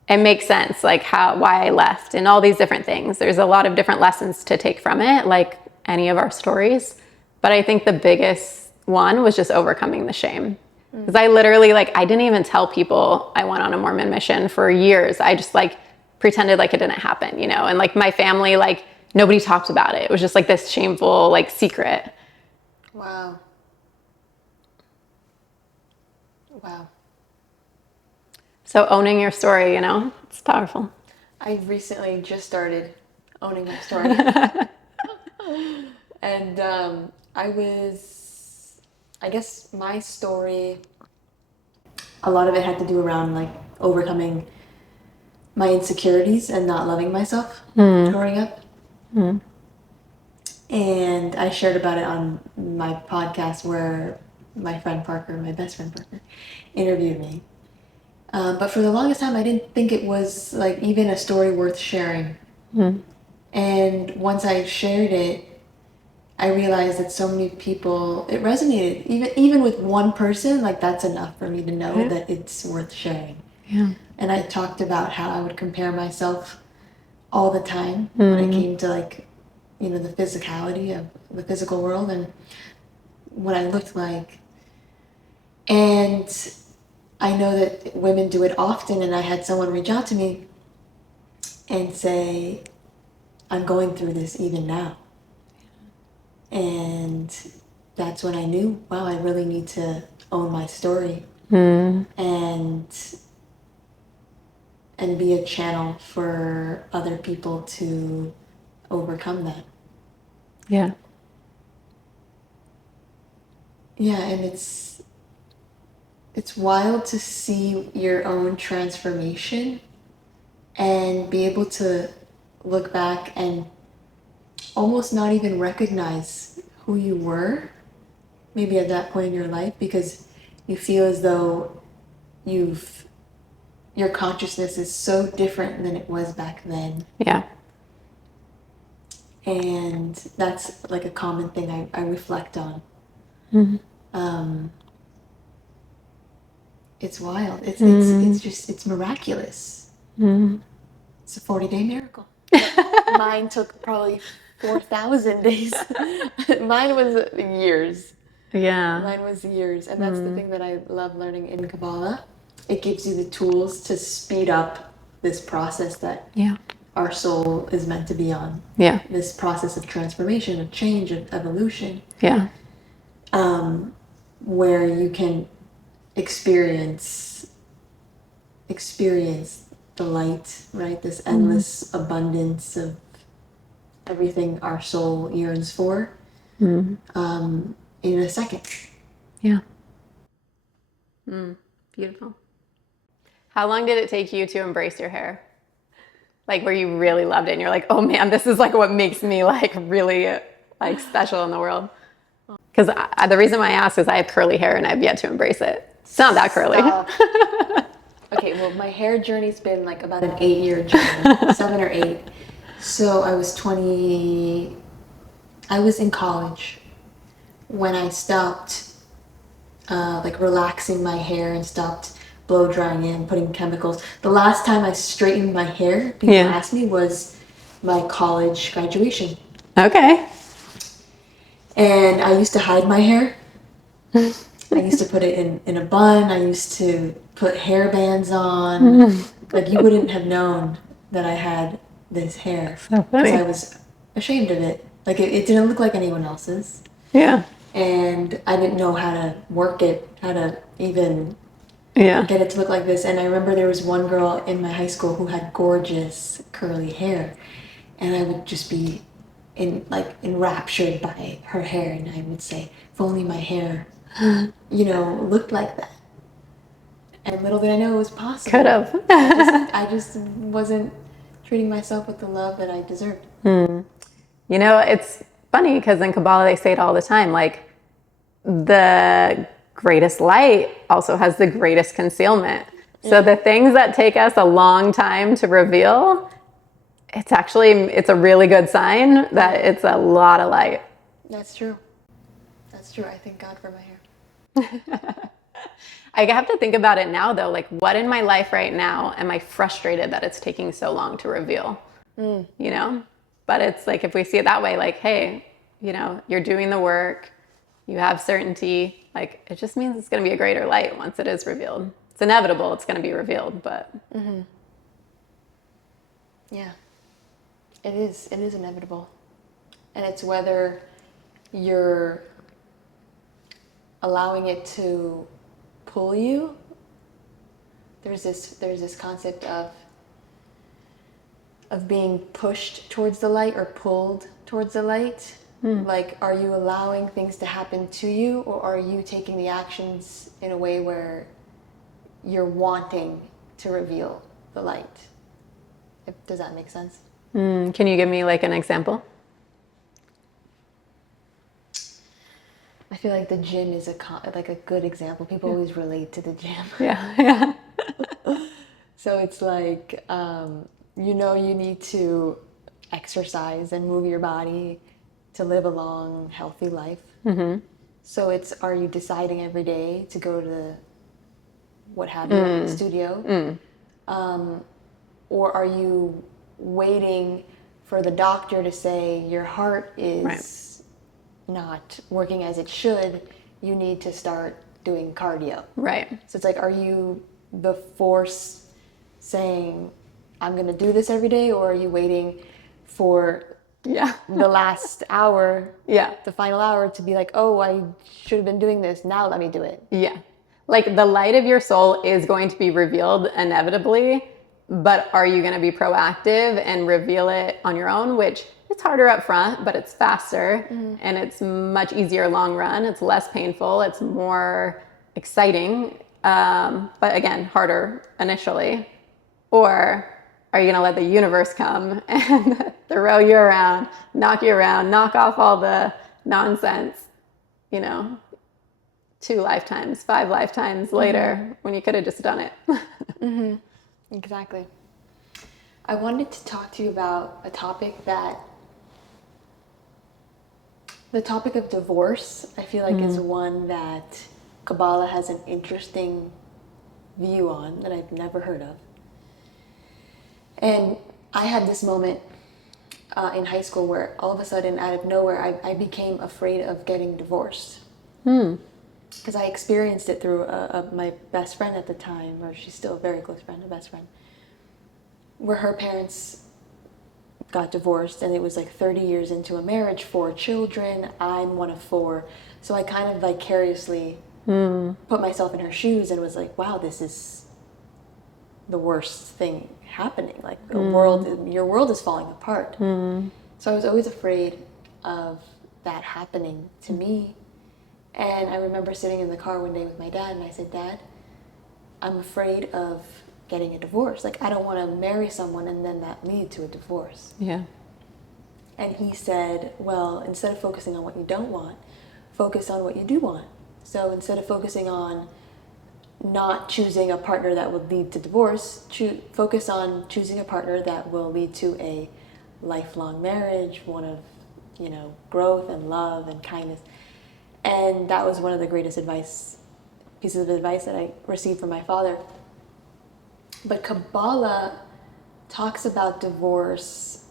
it makes sense, like why I left and all these different things. There's a lot of different lessons to take from it, like any of our stories. But I think the biggest one was just overcoming the shame. Because I literally, like, I didn't even tell people I went on a Mormon mission for years. I just like pretended like it didn't happen, you know? And like my family, like nobody talked about it. It was just like this shameful, like secret. Wow. Wow. So owning your story, you know, it's powerful. I recently just started owning my story. And I guess my story, a lot of it had to do around like overcoming my insecurities and not loving myself growing up. And I shared about it on my podcast where my friend Parker, my best friend Parker, interviewed me. But for the longest time, I didn't think it was like even a story worth sharing. And once I shared it, I realized that so many people, it resonated. Even with one person, like that's enough for me to know that it's worth sharing. Yeah. And I talked about how I would compare myself all the time when it came to like, you know, the physicality of the physical world and what I looked like. And I know that women do it often, and I had someone reach out to me and say, I'm going through this even now. And that's when I knew, wow, I really need to own my story and be a channel for other people to overcome that. Yeah. Yeah, and it's wild to see your own transformation and be able to look back and almost not even recognize who you were maybe at that point in your life, because you feel as though your consciousness is so different than it was back then. Yeah. And that's like a common thing I reflect on. It's wild. It's miraculous. It's a 40-day miracle. Mine took probably 4,000 days. Mine was years. Yeah. Mine was years. And that's the thing that I love learning in Kabbalah. It gives you the tools to speed up this process that our soul is meant to be on. Yeah. This process of transformation, of change, of evolution. Yeah. Where you can experience the light, right? This endless abundance of everything our soul yearns for in a second. Yeah. Beautiful. How long did it take you to embrace your hair? Like where you really loved it and you're like, oh man, this is like what makes me like really like special in the world? Because the reason why I ask is I have curly hair and I've yet to embrace it. It's not that curly. Okay, well, my hair journey's been like about an 8-year journey, 7 or 8. So I was in college when I stopped like relaxing my hair and stopped blow drying it and putting chemicals. The last time I straightened my hair, people asked me, was my college graduation. Okay. And I used to hide my hair. I used to put it in a bun. I used to put hair bands on. Like you wouldn't have known. that I had this hair. So Because I funny. was ashamed of it. Like, it didn't look like anyone else's. Yeah. And I didn't know how to work it, how to even Yeah. get it to look like this. And I remember there was one girl in my high school who had gorgeous curly hair. And I would just be enraptured by her hair. And I would say, if only my hair, looked like that. And little did I know it was possible. Could have. I just wasn't treating myself with the love that I deserved. It's funny because in Kabbalah they say it all the time, like the greatest light also has the greatest concealment. So the things that take us a long time to reveal, it's a really good sign that it's a lot of light. That's true. That's true. I thank God for my hair. I have to think about it now though, like what in my life right now am I frustrated that it's taking so long to reveal? But it's like, if we see it that way, like, hey, you're doing the work, you have certainty, like it just means it's going to be a greater light once it is revealed. It's inevitable, it's going to be revealed, but Yeah. It is inevitable. And it's whether you're allowing it to pull you. There's this concept of being pushed towards the light or pulled towards the light. Like, are you allowing things to happen to you, or are you taking the actions in a way where you're wanting to reveal the light? Does that make sense? can you give me like an example? I feel like the gym is like a good example. People always relate to the gym. Yeah. So it's like, you need to exercise and move your body to live a long, healthy life. So are you deciding every day to go to what have you, the studio? Or are you waiting for the doctor to say your heart is not working as it should, you need to start doing cardio? Right. So it's like, are you the force saying, I'm going to do this every day, or are you waiting for the last hour, the final hour, to be like, oh, I should have been doing this, now let me do it? Yeah. Like the light of your soul is going to be revealed inevitably, but are you going to be proactive and reveal it on your own, which it's harder up front, but it's faster and it's much easier long run. It's less painful. It's more exciting. But again, harder initially. Or are you going to let the universe come and throw you around, knock off all the nonsense, 2 lifetimes, 5 lifetimes later, when you could have just done it? Exactly. I wanted to talk to you about the topic of divorce. I feel like is one that Kabbalah has an interesting view on that I've never heard of. And I had this moment in high school where all of a sudden, out of nowhere, I became afraid of getting divorced. Because I experienced it through my best friend at the time, or she's still a very close friend, a best friend, where her parents got divorced, and it was like 30 years into a marriage, 4 children. I'm one of 4. So I kind of vicariously put myself in her shoes and was like, wow, this is the worst thing happening. Like, your world is falling apart. So I was always afraid of that happening to me. And I remember sitting in the car one day with my dad, and I said, Dad, I'm afraid of getting a divorce. Like, I don't want to marry someone and then that lead to a divorce. Yeah. And he said, well, instead of focusing on what you don't want, focus on what you do want. So instead of focusing on not choosing a partner that would lead to divorce, focus on choosing a partner that will lead to a lifelong marriage, one of, growth and love and kindness. And that was one of the greatest pieces of advice that I received from my father. But Kabbalah talks about divorce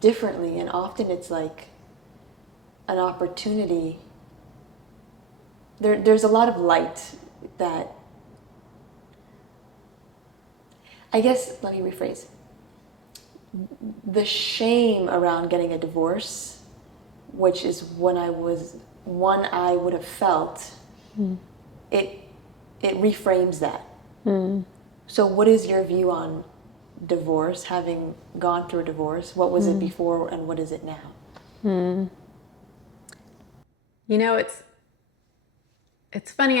differently, and often it's like an opportunity. There's a lot of light that I guess, let me rephrase. The shame around getting a divorce, which is one I would have felt, it reframes that. So what is your view on divorce, having gone through a divorce? What was it before and what is it now? You know, it's funny,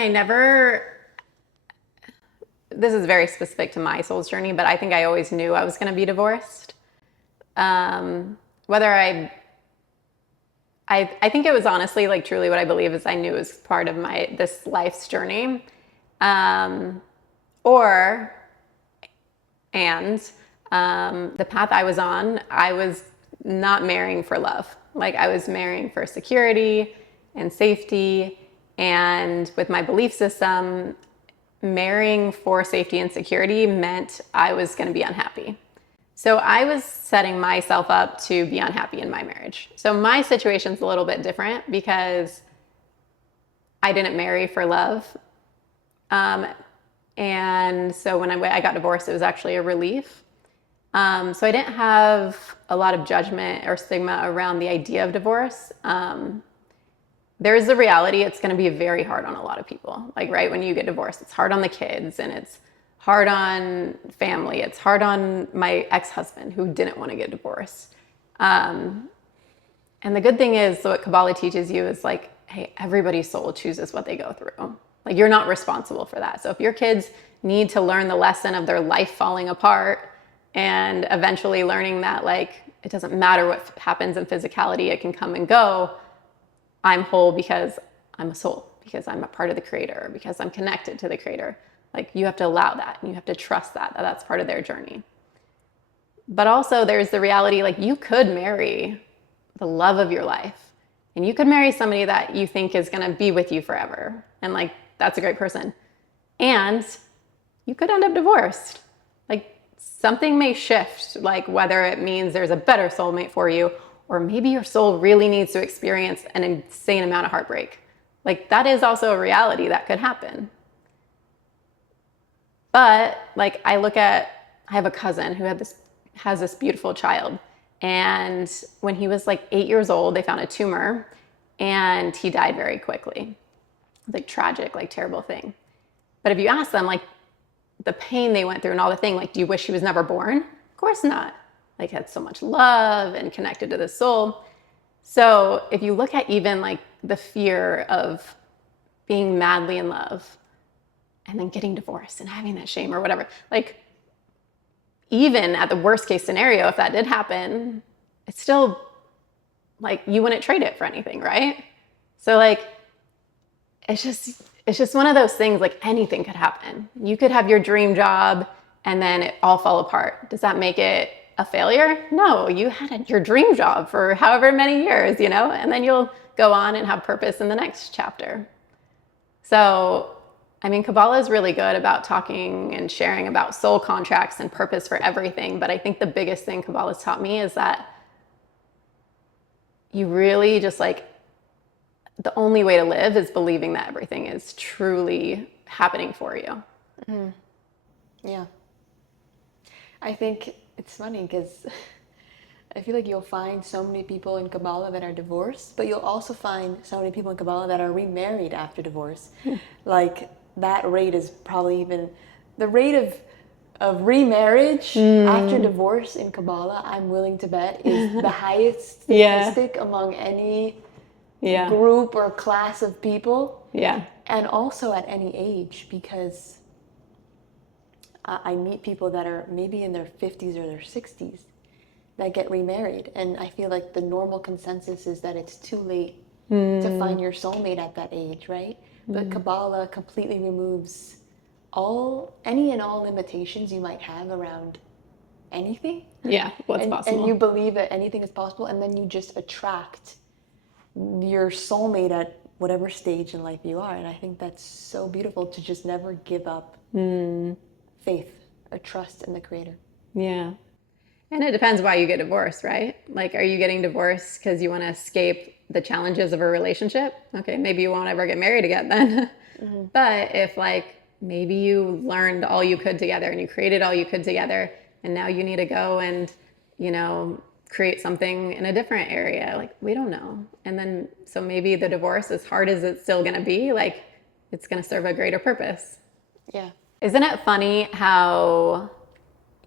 this is very specific to my soul's journey, but I think I always knew I was going to be divorced. Whether I think it was honestly, like, truly what I believe is I knew it was part of this life's journey. Or, and the path I was on, I was not marrying for love. Like, I was marrying for security and safety. And with my belief system, marrying for safety and security meant I was going to be unhappy. So I was setting myself up to be unhappy in my marriage. So my situation's a little bit different because I didn't marry for love. And so when I got divorced, it was actually a relief. So I didn't have a lot of judgment or stigma around the idea of divorce. There's the reality, it's going to be very hard on a lot of people. Like, right when you get divorced, it's hard on the kids and it's hard on family. It's hard on my ex-husband who didn't want to get divorced. And the good thing is, what Kabbalah teaches you is like, hey, everybody's soul chooses what they go through. Like, you're not responsible for that. So if your kids need to learn the lesson of their life falling apart and eventually learning that, like, it doesn't matter what happens in physicality, it can come and go. I'm whole because I'm a soul, because I'm a part of the Creator, because I'm connected to the Creator. Like, you have to allow that, and you have to trust that that's part of their journey. But also there's the reality, like, you could marry the love of your life, and you could marry somebody that you think is going to be with you forever. And, like, that's a great person. And you could end up divorced. Like, something may shift, like whether it means there's a better soulmate for you, or maybe your soul really needs to experience an insane amount of heartbreak. Like, that is also a reality that could happen. But, like, I have a cousin who has this beautiful child. And when he was like 8 years old, they found a tumor and he died very quickly. Like, tragic, like, terrible thing. But if you ask them, like, the pain they went through and all the thing, like, do you wish he was never born? Of course not. Like, had so much love and connected to the soul. So if you look at even like the fear of being madly in love and then getting divorced and having that shame or whatever, like, even at the worst case scenario, if that did happen, it's still like, you wouldn't trade it for anything, right? So, like, it's just one of those things, like, anything could happen. You could have your dream job and then it all fall apart. Does that make it a failure? No, you had your dream job for however many years, and then you'll go on and have purpose in the next chapter. So, I mean, Kabbalah is really good about talking and sharing about soul contracts and purpose for everything. But I think the biggest thing Kabbalah's taught me is that you really just, like, the only way to live is believing that everything is truly happening for you. Mm-hmm. Yeah. I think it's funny because I feel like you'll find so many people in Kabbalah that are divorced, but you'll also find so many people in Kabbalah that are remarried after divorce. Like, that rate is probably even the rate of remarriage after divorce in Kabbalah, I'm willing to bet, is the highest statistic among any group or class of people. Yeah. And also at any age, because I meet people that are maybe in their 50s or their 60s that get remarried. And I feel like the normal consensus is that it's too late to find your soulmate at that age, right? But Kabbalah completely removes any and all limitations you might have around anything. Yeah, what's possible. And you believe that anything is possible, and then you just attract your soulmate at whatever stage in life you are. And I think that's so beautiful, to just never give up faith or trust in the Creator. Yeah. And it depends why you get divorced, right? Like, are you getting divorced because you want to escape the challenges of a relationship? Okay, maybe you won't ever get married again then. But if, like, maybe you learned all you could together and you created all you could together, and now you need to go and, create something in a different area. Like, we don't know. And then, so maybe the divorce, as hard as it's still going to be, like, it's going to serve a greater purpose. Yeah. Isn't it funny how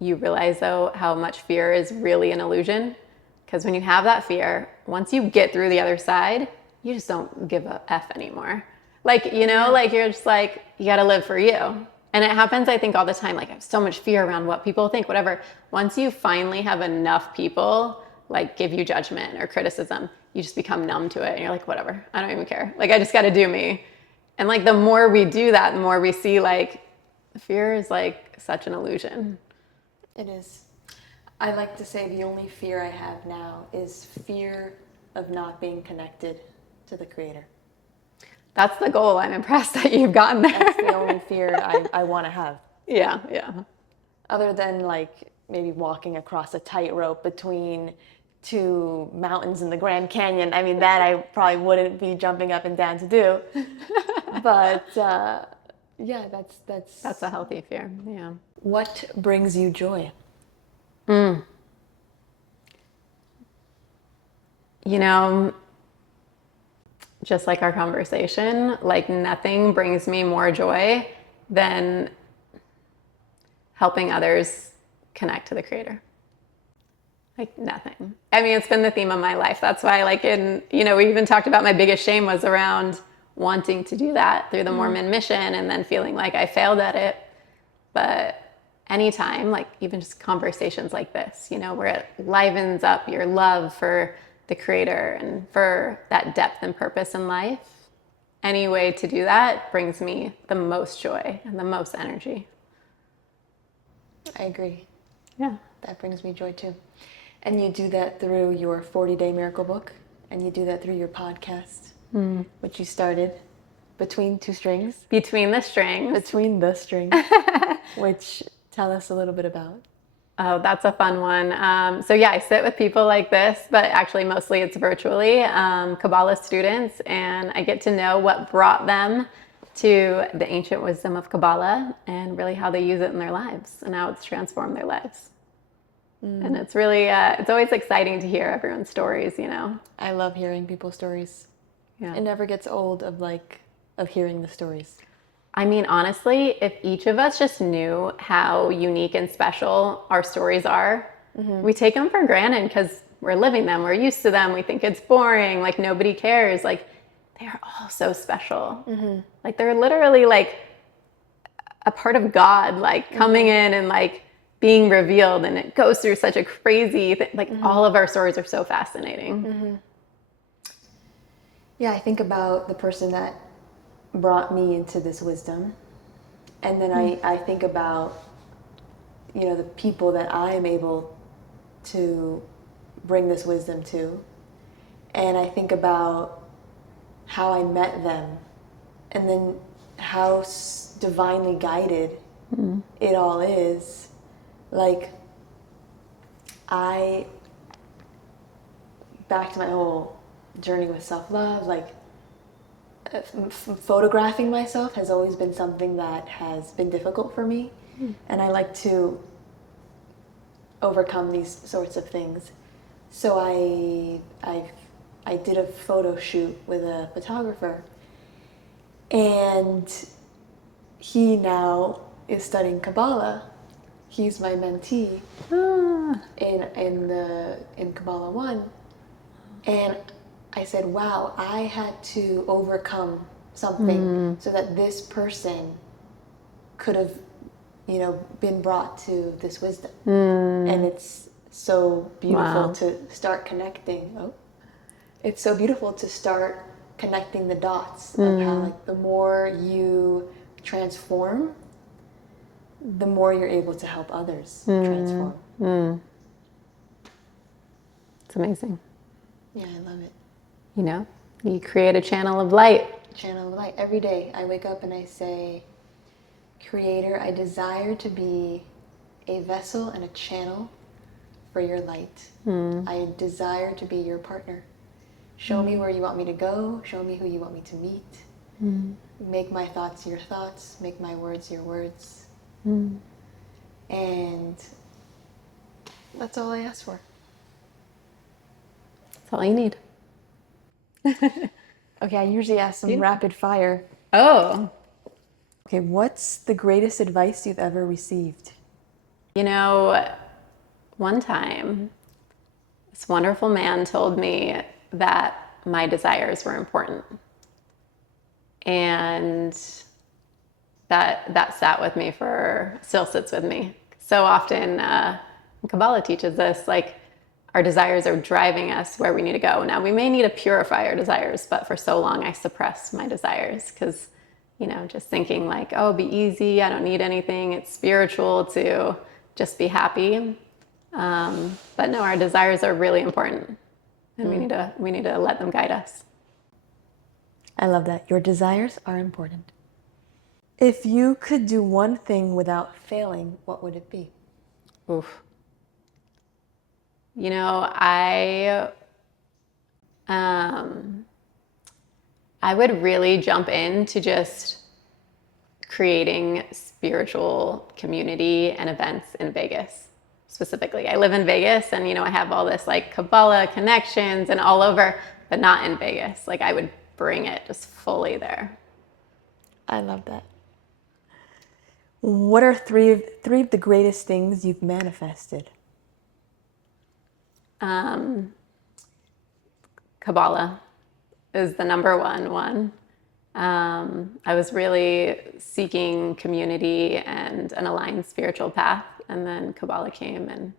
you realize, though, how much fear is really an illusion? Because when you have that fear, once you get through the other side, you just don't give a F anymore. Like, like you're just like, you got to live for you. And it happens, I think, all the time. Like, I have so much fear around what people think, whatever. Once you finally have enough people, like, give you judgment or criticism, you just become numb to it. And you're like, whatever, I don't even care. Like, I just got to do me. And, like, the more we do that, the more we see, like, fear is, like, such an illusion. It is. I like to say the only fear I have now is fear of not being connected to the Creator. That's the goal. I'm impressed that you've gotten there. That's the only fear I want to have. Yeah. Other than, like, maybe walking across a tightrope between two mountains in the Grand Canyon. I mean, that I probably wouldn't be jumping up and down to do. But, yeah, That's a healthy fear, yeah. What brings you joy? Just like our conversation, like, nothing brings me more joy than helping others connect to the Creator. Like, nothing. I mean, it's been the theme of my life. That's why, like, we even talked about my biggest shame was around wanting to do that through the Mormon mission and then feeling like I failed at it. But anytime, like, even just conversations like this, where it livens up your love for the Creator and for that depth and purpose in life, any way to do that brings me the most joy and the most energy. I agree. Yeah. That brings me joy too. And you do that through your 40-day miracle book, and you do that through your podcast, which you started between two strings. Between the strings. Between the strings, which tell us a little bit about. Oh, that's a fun one. So yeah, I sit with people like this, but actually mostly it's virtually, Kabbalah students, and I get to know what brought them to the ancient wisdom of Kabbalah and really how they use it in their lives and how it's transformed their lives. And it's really, it's always exciting to hear everyone's stories, I love hearing people's stories. Yeah. It never gets old of hearing the stories. I mean, honestly, if each of us just knew how unique and special our stories are, we take them for granted because we're living them, we're used to them, we think it's boring, like, nobody cares. Like, they are all so special. Like, they're literally, like, a part of God, like, coming in and, like, being revealed, and it goes through such a crazy thing. Like, all of our stories are so fascinating. Yeah, I think about the person that brought me into this wisdom, and then I think about the people that I am able to bring this wisdom to, and I think about how I met them, and then how divinely guided it all is. Like, back to my whole journey with self-love, like, photographing myself has always been something that has been difficult for me, and I like to overcome these sorts of things. So I did a photo shoot with a photographer, and he now is studying Kabbalah. He's my mentee in Kabbalah 1, and I said, wow, I had to overcome something so that this person could have, been brought to this wisdom. And it's so beautiful to start connecting. It's so beautiful to start connecting the dots of how, like, the more you transform, the more you're able to help others transform. It's amazing. Yeah, I love it. You create a channel of light. Channel of light. Every day I wake up and I say, Creator, I desire to be a vessel and a channel for your light. I desire to be your partner. Show me where you want me to go. Show me who you want me to meet. Make my thoughts your thoughts, make my words your words. And that's all I ask for. That's all you need. Okay, I usually ask some rapid fire. Oh, Okay, what's the greatest advice you've ever received? you know, one time, this wonderful man told me that my desires were important. And that sat with me still sits with me. So often, Kabbalah teaches us, like, our desires are driving us where we need to go. Now, we may need to purify our desires, but for so long I suppressed my desires because, just thinking like, oh, be easy, I don't need anything, it's spiritual to just be happy. But no, our desires are really important, and we need to let them guide us. I love that. Your desires are important. If you could do one thing without failing, what would it be? Oof. I would really jump into just creating spiritual community and events in Vegas specifically. I live in Vegas, and I have all this like Kabbalah connections and all over, but not in Vegas. Like, I would bring it just fully there. I love that. What are three of the greatest things you've manifested? Kabbalah is the number one. I was really seeking community and an aligned spiritual path, and then Kabbalah came and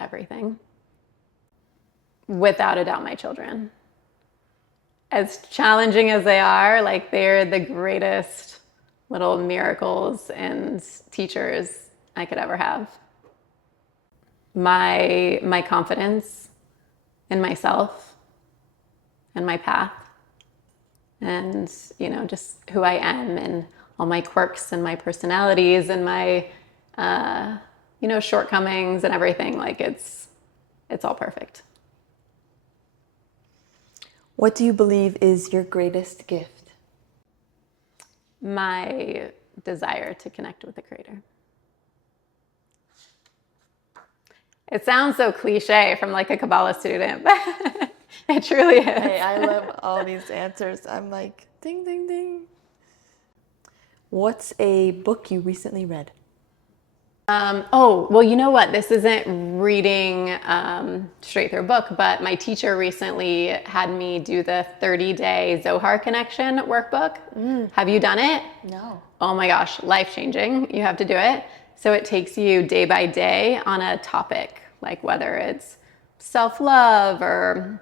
everything. Without a doubt, my children. As challenging as they are, like, they're the greatest little miracles and teachers I could ever have. My confidence in myself and my path, and just who I am, and all my quirks and my personalities and my shortcomings and everything. Like, it's all perfect. What do you believe is your greatest gift? My desire to connect with the Creator. It sounds so cliche from like a Kabbalah student, but it truly is. Hey, I love all these answers. I'm like, ding, ding, ding. What's a book you recently read? Well, you know what? This isn't reading straight through a book, but my teacher recently had me do the 30-day Zohar connection workbook. Have you done it? No. Oh my gosh, life-changing. You have to do it. So it takes you day by day on a topic, like whether it's self-love or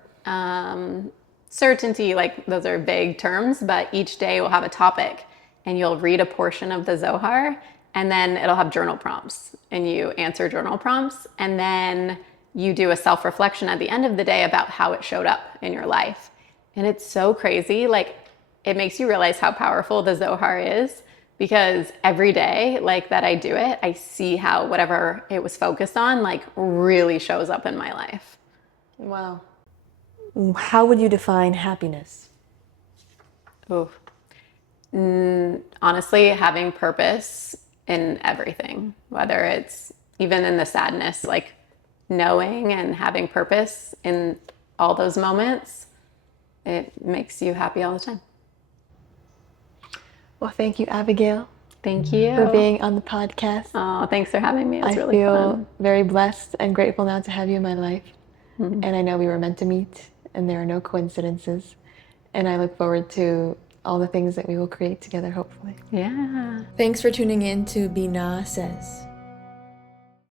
certainty, like those are vague terms, but each day will have a topic, and you'll read a portion of the Zohar, and then it'll have journal prompts, and you answer journal prompts, and then you do a self-reflection at the end of the day about how it showed up in your life. And it's so crazy. Like, it makes you realize how powerful the Zohar is, because every day like that I do it, I see how whatever it was focused on like really shows up in my life. Wow. How would you define happiness? Ooh. Honestly, having purpose in everything, whether it's even in the sadness, like knowing and having purpose in all those moments, it makes you happy all the time. Well, thank you, Abigail. Thank you for being on the podcast. Oh, thanks for having me. It was really feel fun. very blessed and grateful now to have you in my life. Mm-hmm. And I know we were meant to meet, and there are no coincidences. And I look forward to all the things that we will create together, hopefully. Yeah. Thanks for tuning in to Binah Says.